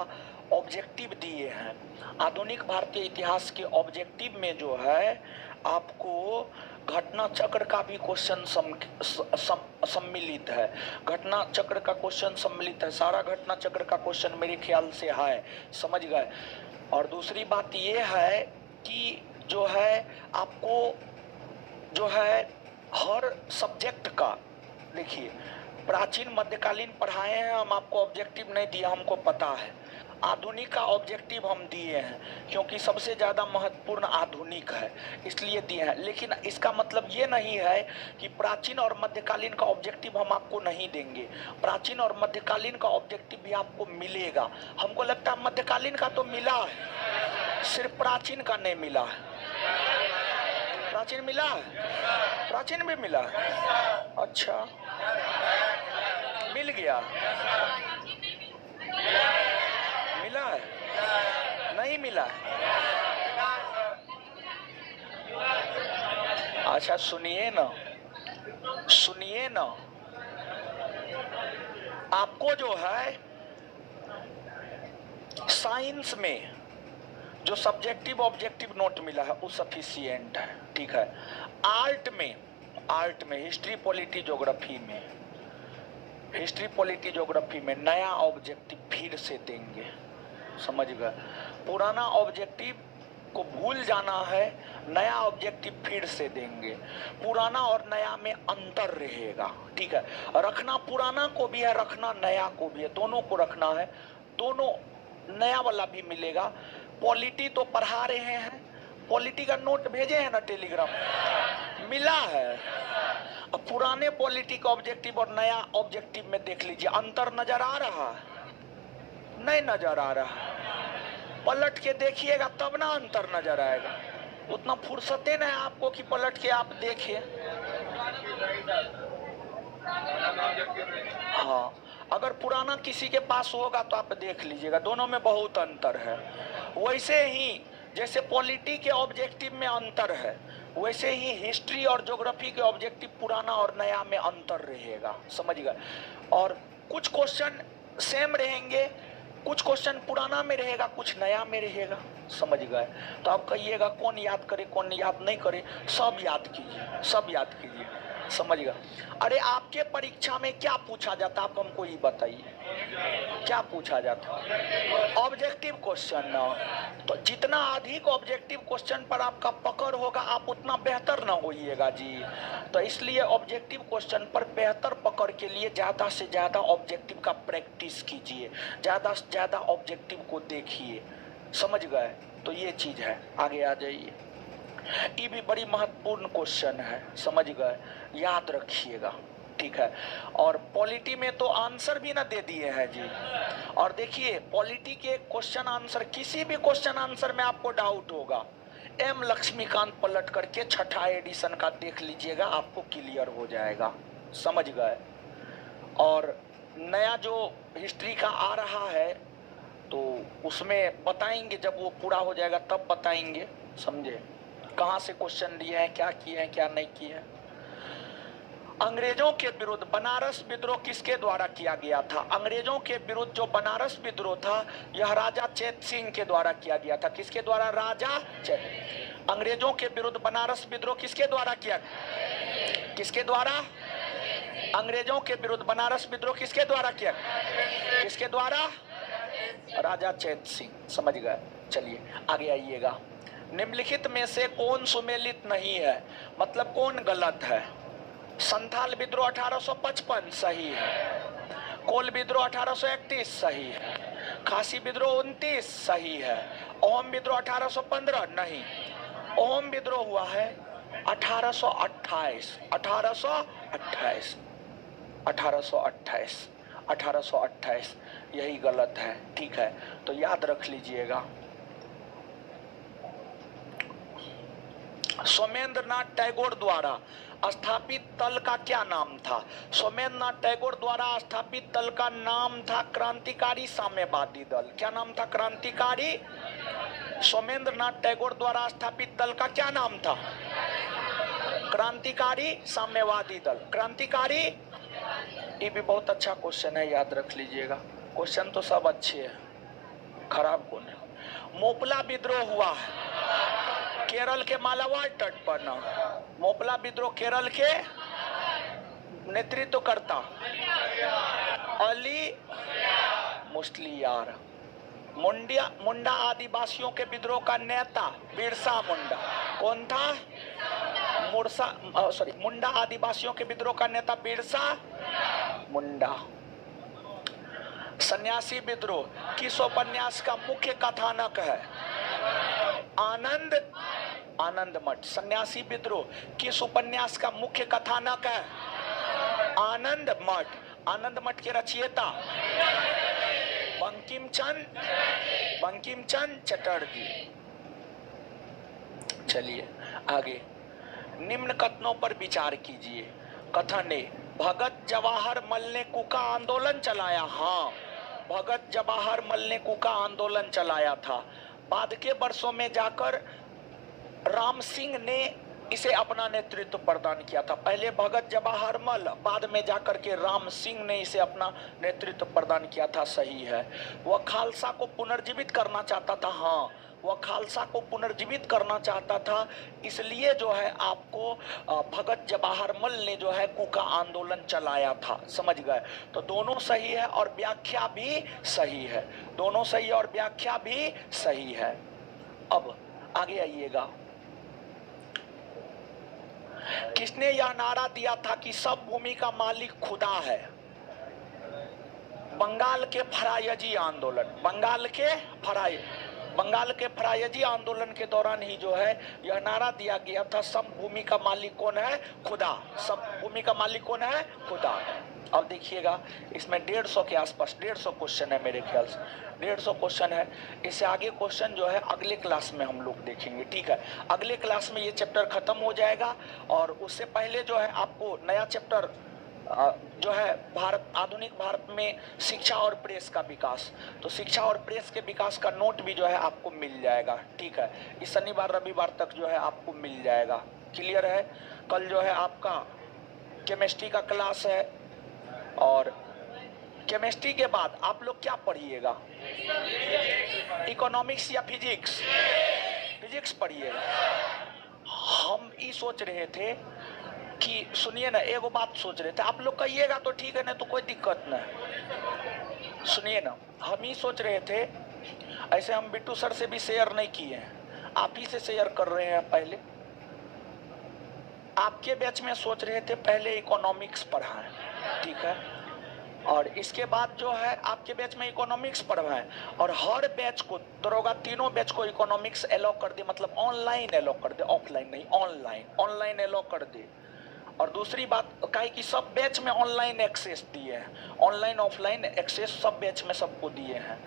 ऑब्जेक्टिव दिए हैं, आधुनिक भारतीय इतिहास के ऑब्जेक्टिव में जो है आपको घटना चक्र का भी क्वेश्चन सम्मिलित है। घटना चक्र का क्वेश्चन सम्मिलित है, सारा घटना चक्र का क्वेश्चन मेरे ख्याल से है, समझ गए। और दूसरी बात ये है कि जो है आपको जो है हर सब्जेक्ट का, देखिए, प्राचीन मध्यकालीन पढ़ाए हैं हम, आपको ऑब्जेक्टिव नहीं दिया, हमको पता है। आधुनिक का ऑब्जेक्टिव हम दिए हैं क्योंकि सबसे ज्यादा महत्वपूर्ण आधुनिक है, इसलिए दिए हैं। लेकिन इसका मतलब ये नहीं है कि प्राचीन और मध्यकालीन का ऑब्जेक्टिव हम आपको नहीं देंगे। प्राचीन और मध्यकालीन का ऑब्जेक्टिव भी आपको मिलेगा। हमको लगता है मध्यकालीन का तो मिला है, सिर्फ प्राचीन का नहीं मिला है। प्राचीन मिला है, प्राचीन भी मिला है। अच्छा, मिल गया, मिला है, नहीं मिला है। अच्छा, सुनिए ना, सुनिए ना, आपको जो है साइंस में जो सब्जेक्टिव ऑब्जेक्टिव नोट मिला है वो सफिशिएंट है, ठीक है। आर्ट में हिस्ट्री पॉलिटी ज्योग्राफी में, हिस्ट्री पॉलिटी ज्योग्राफी में नया ऑब्जेक्टिव फिर से देंगे, समझ गए। पुराना ऑब्जेक्टिव को भूल जाना है, नया ऑब्जेक्टिव फिर से देंगे। पुराना और नया में अंतर रहेगा, ठीक है। रखना पुराना को भी है, रखना नया को भी है, दोनों को रखना है, दोनों नया वाला भी मिलेगा। पॉलिटी तो पढ़ा रहे हैं, पॉलिटी का नोट भेजे हैं ना टेलीग्राम, मिला है। अब पुराने पॉलिटी का ऑब्जेक्टिव और नया ऑब्जेक्टिव में देख लीजिए, अंतर नजर आ रहा है? नहीं नजर आ रहा। पलट के देखिएगा तब ना अंतर नजर आएगा। उतना फुर्सते नहीं आपको कि पलट के आप देखिए। हाँ, अगर पुराना किसी के पास होगा तो आप देख लीजिएगा, दोनों में बहुत अंतर है। वैसे ही जैसे पॉलिटी के ऑब्जेक्टिव में अंतर है, वैसे ही हिस्ट्री और ज्योग्राफी के ऑब्जेक्टिव पुराना और नया में अंतर रहेगा, समझ गए। और कुछ क्वेश्चन सेम रहेंगे, कुछ क्वेश्चन पुराना में रहेगा, कुछ नया में रहेगा, समझ गए। तो आप कहिएगा कौन याद करे कौन याद नहीं करे, सब याद कीजिए, सब याद कीजिए, समझ गए। अरे आपके परीक्षा में क्या पूछा जाता, आप हमको ये बताइए, क्या पूछा जाता? ऑब्जेक्टिव क्वेश्चन ना। तो जितना अधिक ऑब्जेक्टिव क्वेश्चन पर आपका पकड़ होगा, आप उतना बेहतर ना होइएगा जी। तो इसलिए ऑब्जेक्टिव क्वेश्चन पर बेहतर पकड़ के लिए ज्यादा से ज्यादा ऑब्जेक्टिव का प्रैक्टिस कीजिए, ज्यादा से ज्यादा ऑब्जेक्टिव को देखिए, समझ गए। तो ये चीज है, आगे आ जाइए। ये भी बड़ी महत्वपूर्ण क्वेश्चन है, समझ गए, याद रखिएगा। ठीक है। और पॉलिटी में तो आंसर भी ना दे दिए हैं जी। और देखिए पॉलिटी के क्वेश्चन आंसर, किसी भी क्वेश्चन आंसर में आपको डाउट होगा, एम लक्ष्मीकांत पलट करके छठा एडिशन का देख लीजिएगा, आपको क्लियर हो जाएगा, समझ गए। और नया जो हिस्ट्री का आ रहा है तो उसमें बताएंगे, जब वो पूरा हो जाएगा तब बताएंगे, समझे, कहाँ से क्वेश्चन लिए हैं, क्या किए हैं, क्या नहीं किए हैं। अंग्रेजों के विरुद्ध बनारस विद्रोह किसके द्वारा किया गया था? अंग्रेजों के विरुद्ध जो बनारस विद्रोह था यह राजा चेत सिंह के द्वारा किया गया था। किसके द्वारा? राजा चेत। अंग्रेजों के विरुद्ध बनारस विद्रोह किसके द्वारा किया? किसके द्वारा? अंग्रेजों के विरुद्ध बनारस विद्रोह किसके द्वारा किया? किसके द्वारा? राजा चेत सिंह, समझ गए। चलिए आगे आइएगा। निम्नलिखित में से कौन सुमेलित नहीं है, मतलब कौन गलत है? संथाल विद्रोह 1855 सही है, कोल विद्रोह 1831 सही है, खासी विद्रोह 29 सही है, ओम विद्रोह 1815 नहीं, ओम विद्रोह हुआ है 1828, 1828, 1828, 1828, यही गलत है, ठीक है, तो याद रख लीजिएगा। सोमेंद्रनाथ टैगोर द्वारा स्थापित दल का क्या नाम था? सोमेंद्रनाथ टैगोर द्वारा स्थापित दल का नाम था क्रांतिकारी साम्यवादी दल। क्या नाम था? क्रांतिकारी। सोमेंद्रनाथ टैगोर द्वारा स्थापित दल का क्या नाम था? क्रांतिकारी साम्यवादी दल। क्रांतिकारी, ये भी बहुत अच्छा क्वेश्चन है, याद रख लीजिएगा। क्वेश्चन तो सब अच्छे हैं, खराब कौन है? मोपला विद्रोह हुआ है केरल के मालाबार तट पर ना। मोपला विद्रोह केरल के नेतृत्व करता अली मुस्लियार। मुंडा आदिवासियों के विद्रोह का नेता बिरसा मुंडा। कौन था? मुंडा आदिवासियों के विद्रोह का नेता बिरसा मुंडा। सन्यासी विद्रोह किस उपन्यास का मुख्य कथानक है? आनंद मठ। सन्यासी विद्रोह किस उपन्यास का मुख्य कथानक है? आनंद मठ। आनंद मठ के रचयिता बंकिम चंद्र चटर्जी। चलिए आगे। निम्न कथनों पर विचार कीजिए। कथन ए, भगत जवाहर मल ने कुका आंदोलन चलाया। हाँ, भगत जवाहर मल ने कुका आंदोलन चलाया था। बाद के वर्षों में जाकर राम सिंह ने इसे अपना नेतृत्व प्रदान किया था। पहले भगत जवाहर मल, बाद में जाकर के राम सिंह ने इसे अपना नेतृत्व प्रदान किया था, सही है। वह खालसा को पुनर्जीवित करना चाहता था। हाँ, वह खालसा को पुनर्जीवित करना चाहता था, इसलिए जो है आपको भगत जवाहर मल ने जो है कुका आंदोलन चलाया था, समझ गए। तो दोनों सही है और व्याख्या भी सही है, दोनों सही और व्याख्या भी सही है। अब आगे आइएगा। किसने यह नारा दिया था कि सब भूमि का मालिक खुदा है? बंगाल के फरायजी आंदोलन। बंगाल के फरायजी आंदोलन के दौरान ही जो है यह नारा दिया गया था, सब भूमि का मालिक कौन है? खुदा। सब भूमि का मालिक कौन है? खुदा। अब देखिएगा, इसमें 150 के आसपास 150 क्वेश्चन है मेरे ख्याल से, 150 क्वेश्चन है। इससे आगे क्वेश्चन जो है अगले क्लास में हम लोग देखेंगे, ठीक है। अगले क्लास में ये चैप्टर खत्म हो जाएगा और उससे पहले जो है आपको नया चैप्टर जो है आधुनिक भारत में शिक्षा और प्रेस का विकास, तो शिक्षा और प्रेस के विकास का नोट भी जो है आपको मिल जाएगा, ठीक है। इस शनिवार रविवार तक जो है आपको मिल जाएगा, क्लियर है। कल जो है आपका केमिस्ट्री का क्लास है और केमिस्ट्री के बाद आप लोग क्या पढ़िएगा? इकोनॉमिक्स या फिजिक्स? फिजिक्स पढ़िएगा। हम ये सोच रहे थे कि सुनिए ना, एगो बात सोच रहे थे, आप लोग कहिएगा तो ठीक है, ना तो कोई दिक्कत नहीं। सुनिए ना, हम ही सोच रहे थे, ऐसे हम बिट्टू सर से भी शेयर नहीं किए हैं, आप ही से शेयर कर रहे हैं। पहले आपके बैच में सोच रहे थे पहले इकोनॉमिक्स पढ़ाएं, ठीक है, और इसके बाद जो है आपके बैच में इकोनॉमिक्स पढ़वाएं, और हर बैच को दरोगा तीनों बैच को इकोनॉमिक्स एलो कर दे, मतलब ऑनलाइन एलो कर दे, ऑफलाइन नहीं, ऑनलाइन एलो कर दे। और दूसरी बात क्या है कि सब बैच में ऑनलाइन एक्सेस दिए हैं, ऑनलाइन ऑफलाइन एक्सेस सब बैच में सबको दिए हैं।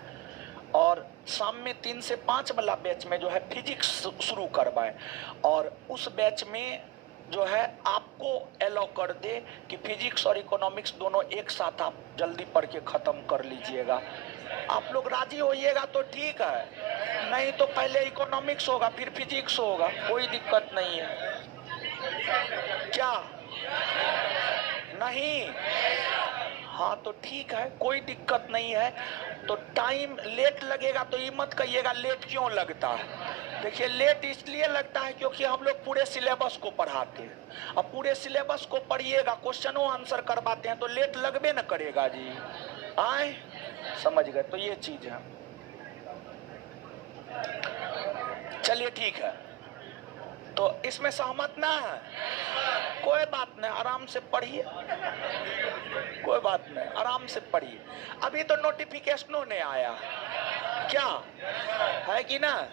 और शाम में 3 से 5 वाला बैच में जो है फिजिक्स शुरू करवाएं, और उस बैच में जो है आपको एलो कर दे कि फिजिक्स और इकोनॉमिक्स दोनों एक साथ आप जल्दी पढ़ के खत्म कर लीजिएगा। आप लोग राजी होइएगा तो ठीक है, नहीं तो पहले इकोनॉमिक्स होगा फिर फिजिक्स होगा, कोई दिक्कत नहीं है। क्या नहीं? हाँ तो ठीक है, कोई दिक्कत नहीं है। तो टाइम लेट लगेगा तो ये मत कहिएगा लेट क्यों लगता है। देखिए लेट इसलिए लगता है क्योंकि हम लोग पूरे सिलेबस को पढ़ाते हैं। अब पूरे सिलेबस को पढ़िएगा, क्वेश्चनों आंसर करवाते हैं तो लेट लगबे न करेगा जी। आए समझ गए? तो ये चीज है। चलिए ठीक है, तो इसमें सहमत ना है? कोई बात नहीं, आराम से पढ़िए, कोई बात नहीं, आराम से पढ़िए। अभी तो नोटिफिकेशनों ने आया, क्या है कि ना?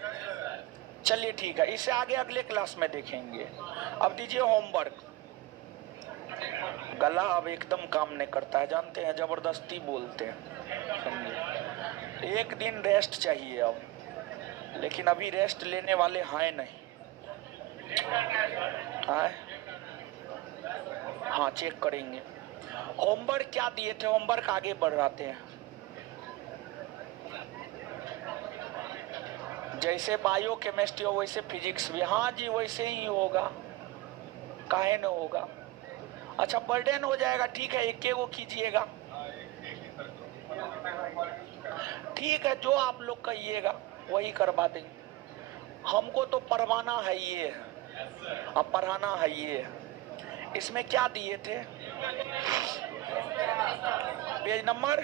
चलिए ठीक है, इसे आगे अगले क्लास में देखेंगे। अब दीजिए होमवर्क। गला अब एकदम काम नहीं करता है, जानते हैं, जबरदस्ती बोलते हैं, समझे? एक दिन रेस्ट चाहिए अब, लेकिन अभी रेस्ट लेने वाले हैं नहीं। हाँ चेक करेंगे। होमवर्क क्या दिए थे? होमवर्क आगे बढ़ाते हैं। जैसे बायो केमिस्ट्री हो वैसे फिजिक्स भी। हाँ जी वैसे ही होगा, काहे न होगा। अच्छा बर्डन हो जाएगा, ठीक है, एक वो कीजिएगा, ठीक है, जो आप लोग कहिएगा वही करवा देंगे। हमको तो पढ़वाना है ये, अब पढ़ाना है ये। इसमें क्या दिए थे? पेज नंबर,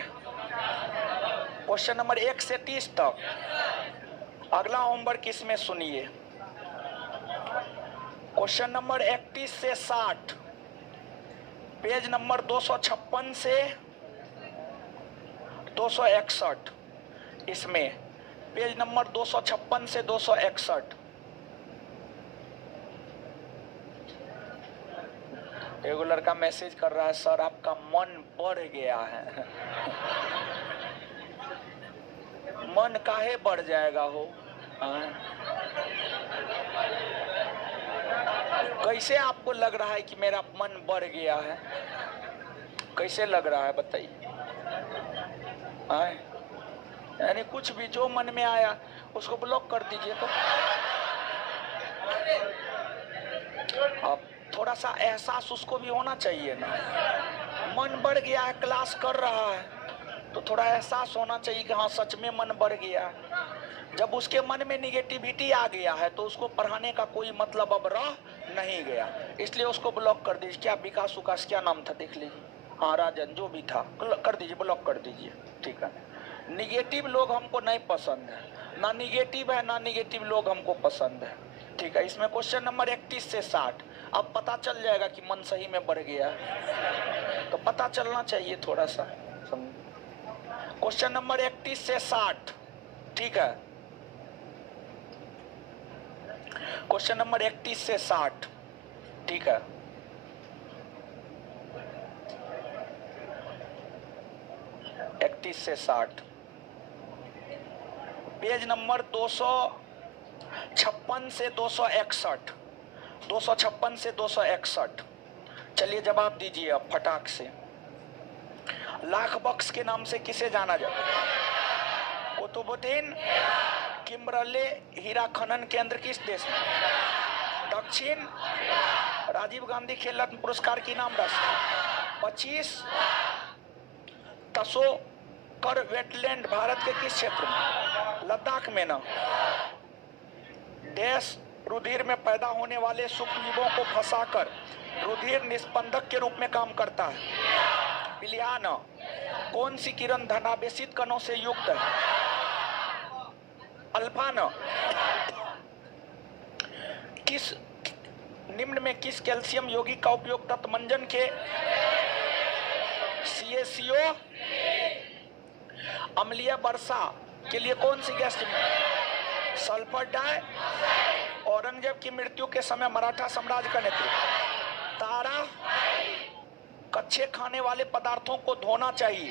क्वेश्चन नंबर 1 से 30 तक। अगला होमवर्क इसमें सुनिए, क्वेश्चन नंबर 31 से 60, पेज नंबर 256 से 261। इसमें पेज नंबर 256 से 261। एगो लड़का मैसेज कर रहा है, सर आपका मन बढ़ गया है। मन काहे बढ़ जाएगा हो? कैसे आपको लग रहा है कि मेरा मन बढ़ गया है? कैसे लग रहा है बताइए? यानी कुछ भी जो मन में आया उसको ब्लॉक कर दीजिए। तो अब थोड़ा सा एहसास उसको भी होना चाहिए ना, मन बढ़ गया है, क्लास कर रहा है तो थोड़ा एहसास होना चाहिए कि हाँ सच में मन बढ़ गया है। जब उसके मन में निगेटिविटी आ गया है तो उसको पढ़ाने का कोई मतलब अब रह नहीं गया, इसलिए उसको ब्लॉक कर दीजिए। क्या विकास उकास क्या नाम था देख लीजिए, हाँ राजन जो भी था कर दीजिए, ब्लॉक कर दीजिए, ठीक है। निगेटिव लोग हमको नहीं पसंद है, ना निगेटिव है ना निगेटिव लोग हमको पसंद है, ठीक है। इसमें क्वेश्चन नंबर 31 से 60, अब पता चल जाएगा कि मन सही में बढ़ गया, तो पता चलना चाहिए थोड़ा सा। क्वेश्चन नंबर 31 से 60, ठीक है, क्वेश्चन नंबर 31 से 60, ठीक है। से 60, पेज नंबर 256 से 261, 256 से 261। चलिए जवाब दीजिए अब फटाक से। लाख बख्श के नाम से किसे जाना जाता है? कुतुबुद्दीन किम्बरले हीरा खनन केंद्र किस देश में? दक्षिण। राजीव गांधी खेल रत्न पुरस्कार की नाम राशि 25। तसो कर वेटलैंड भारत के किस क्षेत्र में? लद्दाख में ना। देश रुधिर में पैदा होने वाले सूक्ष्मजीवों को फंसाकर रुधिर निस्पंदक के रूप में काम करता है। पिलियान। कौन सी किरण धनावेशित कणों से युक्त है? अल्फा न। किस निम्न में किस कैल्शियम यौगिक का उपयोग दंतमंजन के CaCO अम्लीय वर्षा के लिए कौन सी गैस? सल्फर डाई। औरंगजेब की मृत्यु के समय मराठा साम्राज्य का नेतृत्व? तारा कच्चे खाने वाले पदार्थों को धोना चाहिए।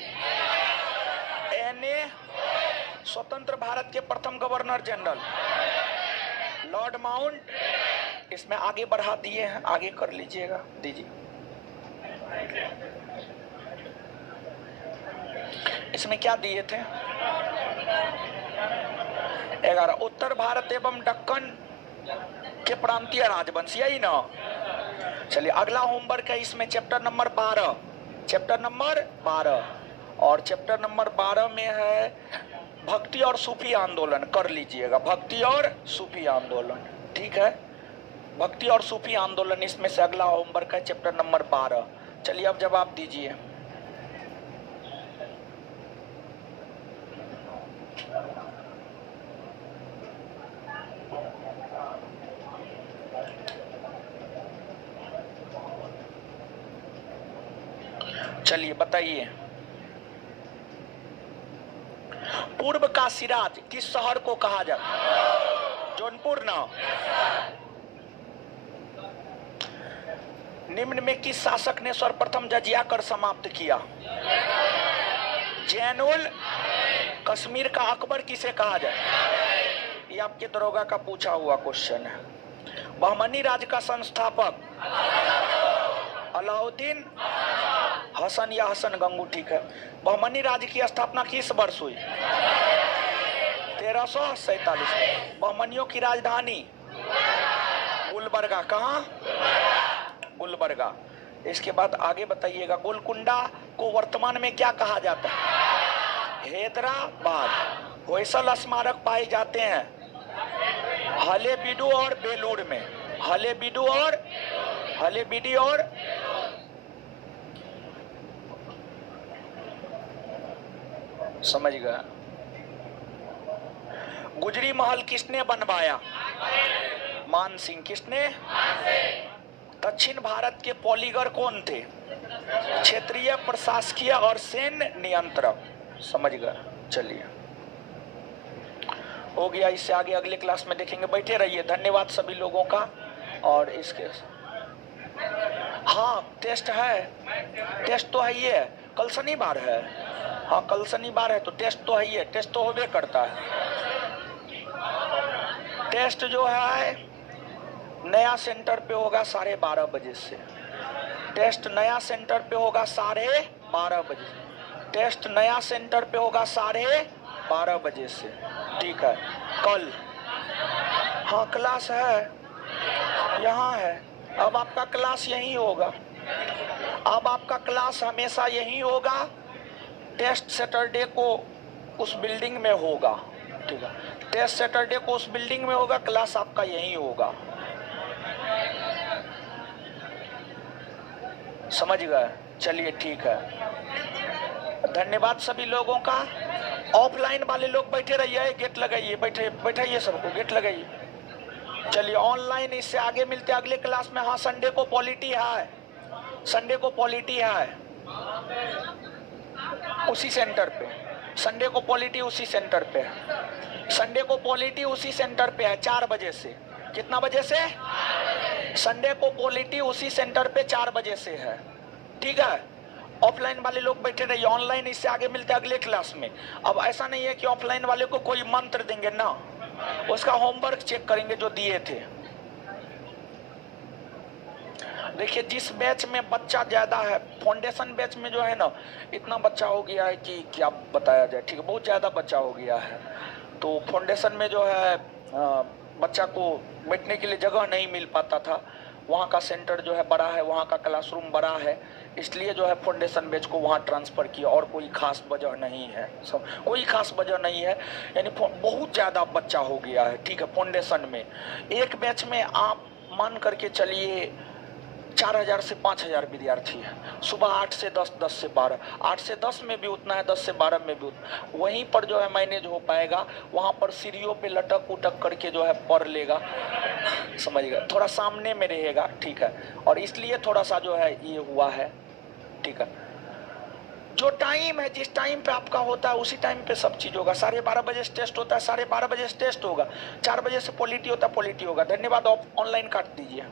एन स्वतंत्र भारत के प्रथम गवर्नर जनरल लॉर्ड माउंट। इसमें आगे बढ़ा दिए हैं, आगे कर लीजिएगा, दीजिए। इसमें क्या दिए थे? 11 उत्तर भारत एवं दक्कन के प्रांतीय राजवंश, यही ना। चलिए अगला होमवर्क है, इसमें चैप्टर नंबर 12, चैप्टर नंबर 12 और चैप्टर नंबर 12 में है भक्ति और सूफी आंदोलन, कर लीजिएगा, भक्ति और सूफी आंदोलन, ठीक है। भक्ति और सूफी आंदोलन इसमें से अगला होमवर्क है, चैप्टर नंबर 12। चलिए अब जवाब दीजिए। चलिए बताइए, पूर्व का सिराज किस शहर को कहा जाता? जौनपुर ना। निम्न में किस शासक ने सर्वप्रथम जजिया कर समाप्त किया? जैनुल। कश्मीर का अकबर किसे कहा जाए? ये आपके दरोगा का पूछा हुआ क्वेश्चन है। बहमनी राज्य का संस्थापक अलाउद्दीन हसन या हसन गंगू, ठीक है। बहमनी राज्य की स्थापना किस वर्ष हुई? 1347। बहमनियों की राजधानी गुलबर्गा, कहाँ? गुलबर्गा। इसके बाद आगे बताइएगा, गोलकुंडा को वर्तमान में क्या कहा जाता है? हैदराबाद। होयसल स्मारक पाए जाते हैं हलेबीडु और बेलूर में। हलेबीडु और हलेबीडी और समझ गया। गुजरी महल किसने बनवाया? मान सिंह। किसने? दक्षिण भारत के पॉलीगर कौन थे? क्षेत्रीय, प्रशासकीय और सैन्य नियंत्रक। समझ गए। चलिए हो गया, इससे आगे अगले क्लास में देखेंगे। बैठे रहिए। धन्यवाद सभी लोगों का। और इसके हाँ टेस्ट है, टेस्ट तो है, ये कल शनिवार है। हाँ कल शनिवार है तो टेस्ट तो है, ये टेस्ट तो होबे करता है। टेस्ट जो है नया सेंटर पे होगा 12:30 बजे से। टेस्ट नया सेंटर पे होगा 12:30 बजे। टेस्ट नया सेंटर पे होगा 12:30 बजे से, ठीक है। कल हाँ क्लास है, यहाँ है। अब आपका क्लास यही होगा, अब आपका क्लास हमेशा यही होगा। टेस्ट सैटरडे को उस बिल्डिंग में होगा, ठीक है। टेस्ट सैटरडे को उस बिल्डिंग में होगा, क्लास आपका यही होगा। समझ गए? चलिए ठीक है, धन्यवाद सभी लोगों का। ऑफलाइन वाले लोग बैठे रहिए, गेट लगाइए, बैठाइए सबको, गेट लगाइए। चलिए ऑनलाइन इससे आगे मिलते अगले क्लास में। हाँ संडे को पॉलिटी है, संडे को पॉलिटी है उसी सेंटर पे। संडे को पॉलिटी उसी सेंटर पे है। संडे को पॉलिटी उसी सेंटर पे है 4 बजे से। कितना बजे से? संडे को पॉलिटी उसी सेंटर पे 4 बजे से है, ठीक है। ऑफलाइन वाले लोग बैठे रहिए, ऑनलाइन इससे आगे मिलते अगले क्लास में। अब ऐसा नहीं है कि ऑफलाइन वाले को कोई मंत्र देंगे ना, उसका होमवर्क चेक करेंगे जो दिए थे। देखिए जिस बैच में बच्चा ज्यादा है, फाउंडेशन बैच में जो है ना, इतना बच्चा हो गया है कि क्या बताया जाए, ठीक है, बहुत ज्यादा बच्चा हो गया है। तो फाउंडेशन में जो है बच्चा को बैठने के लिए जगह नहीं मिल पाता था। वहाँ का सेंटर जो है बड़ा है, वहाँ का क्लासरूम बड़ा है, इसलिए जो है फाउंडेशन बैच को वहाँ ट्रांसफ़र किया। और कोई खास वजह नहीं है, सब कोई खास वजह नहीं है। यानी बहुत ज़्यादा बच्चा हो गया है, ठीक है। फाउंडेशन में एक बैच में आप मान करके चलिए 4000 से 5000 विद्यार्थी है। सुबह 8 से 10, 10 से 12, 8 से 10 में भी उतना है, 10 से 12 में भी उतना। वहीं पर जो है मैनेज हो पाएगा, वहाँ पर सीढ़ियों पे लटक उटक करके जो है पढ़ लेगा, समझ गए, थोड़ा सामने में रहेगा, ठीक है। और इसलिए थोड़ा सा जो है ये हुआ है, ठीक है। जो टाइम है, जिस टाइम पे आपका होता है उसी टाइम पे सब चीज होगा। 12:30 बजे से टेस्ट होता है, 12:30 बजे से टेस्ट होगा, 4 बजे से पॉलिटी होता है, पॉलिटी होगा। धन्यवाद। ऑनलाइन काट दीजिए।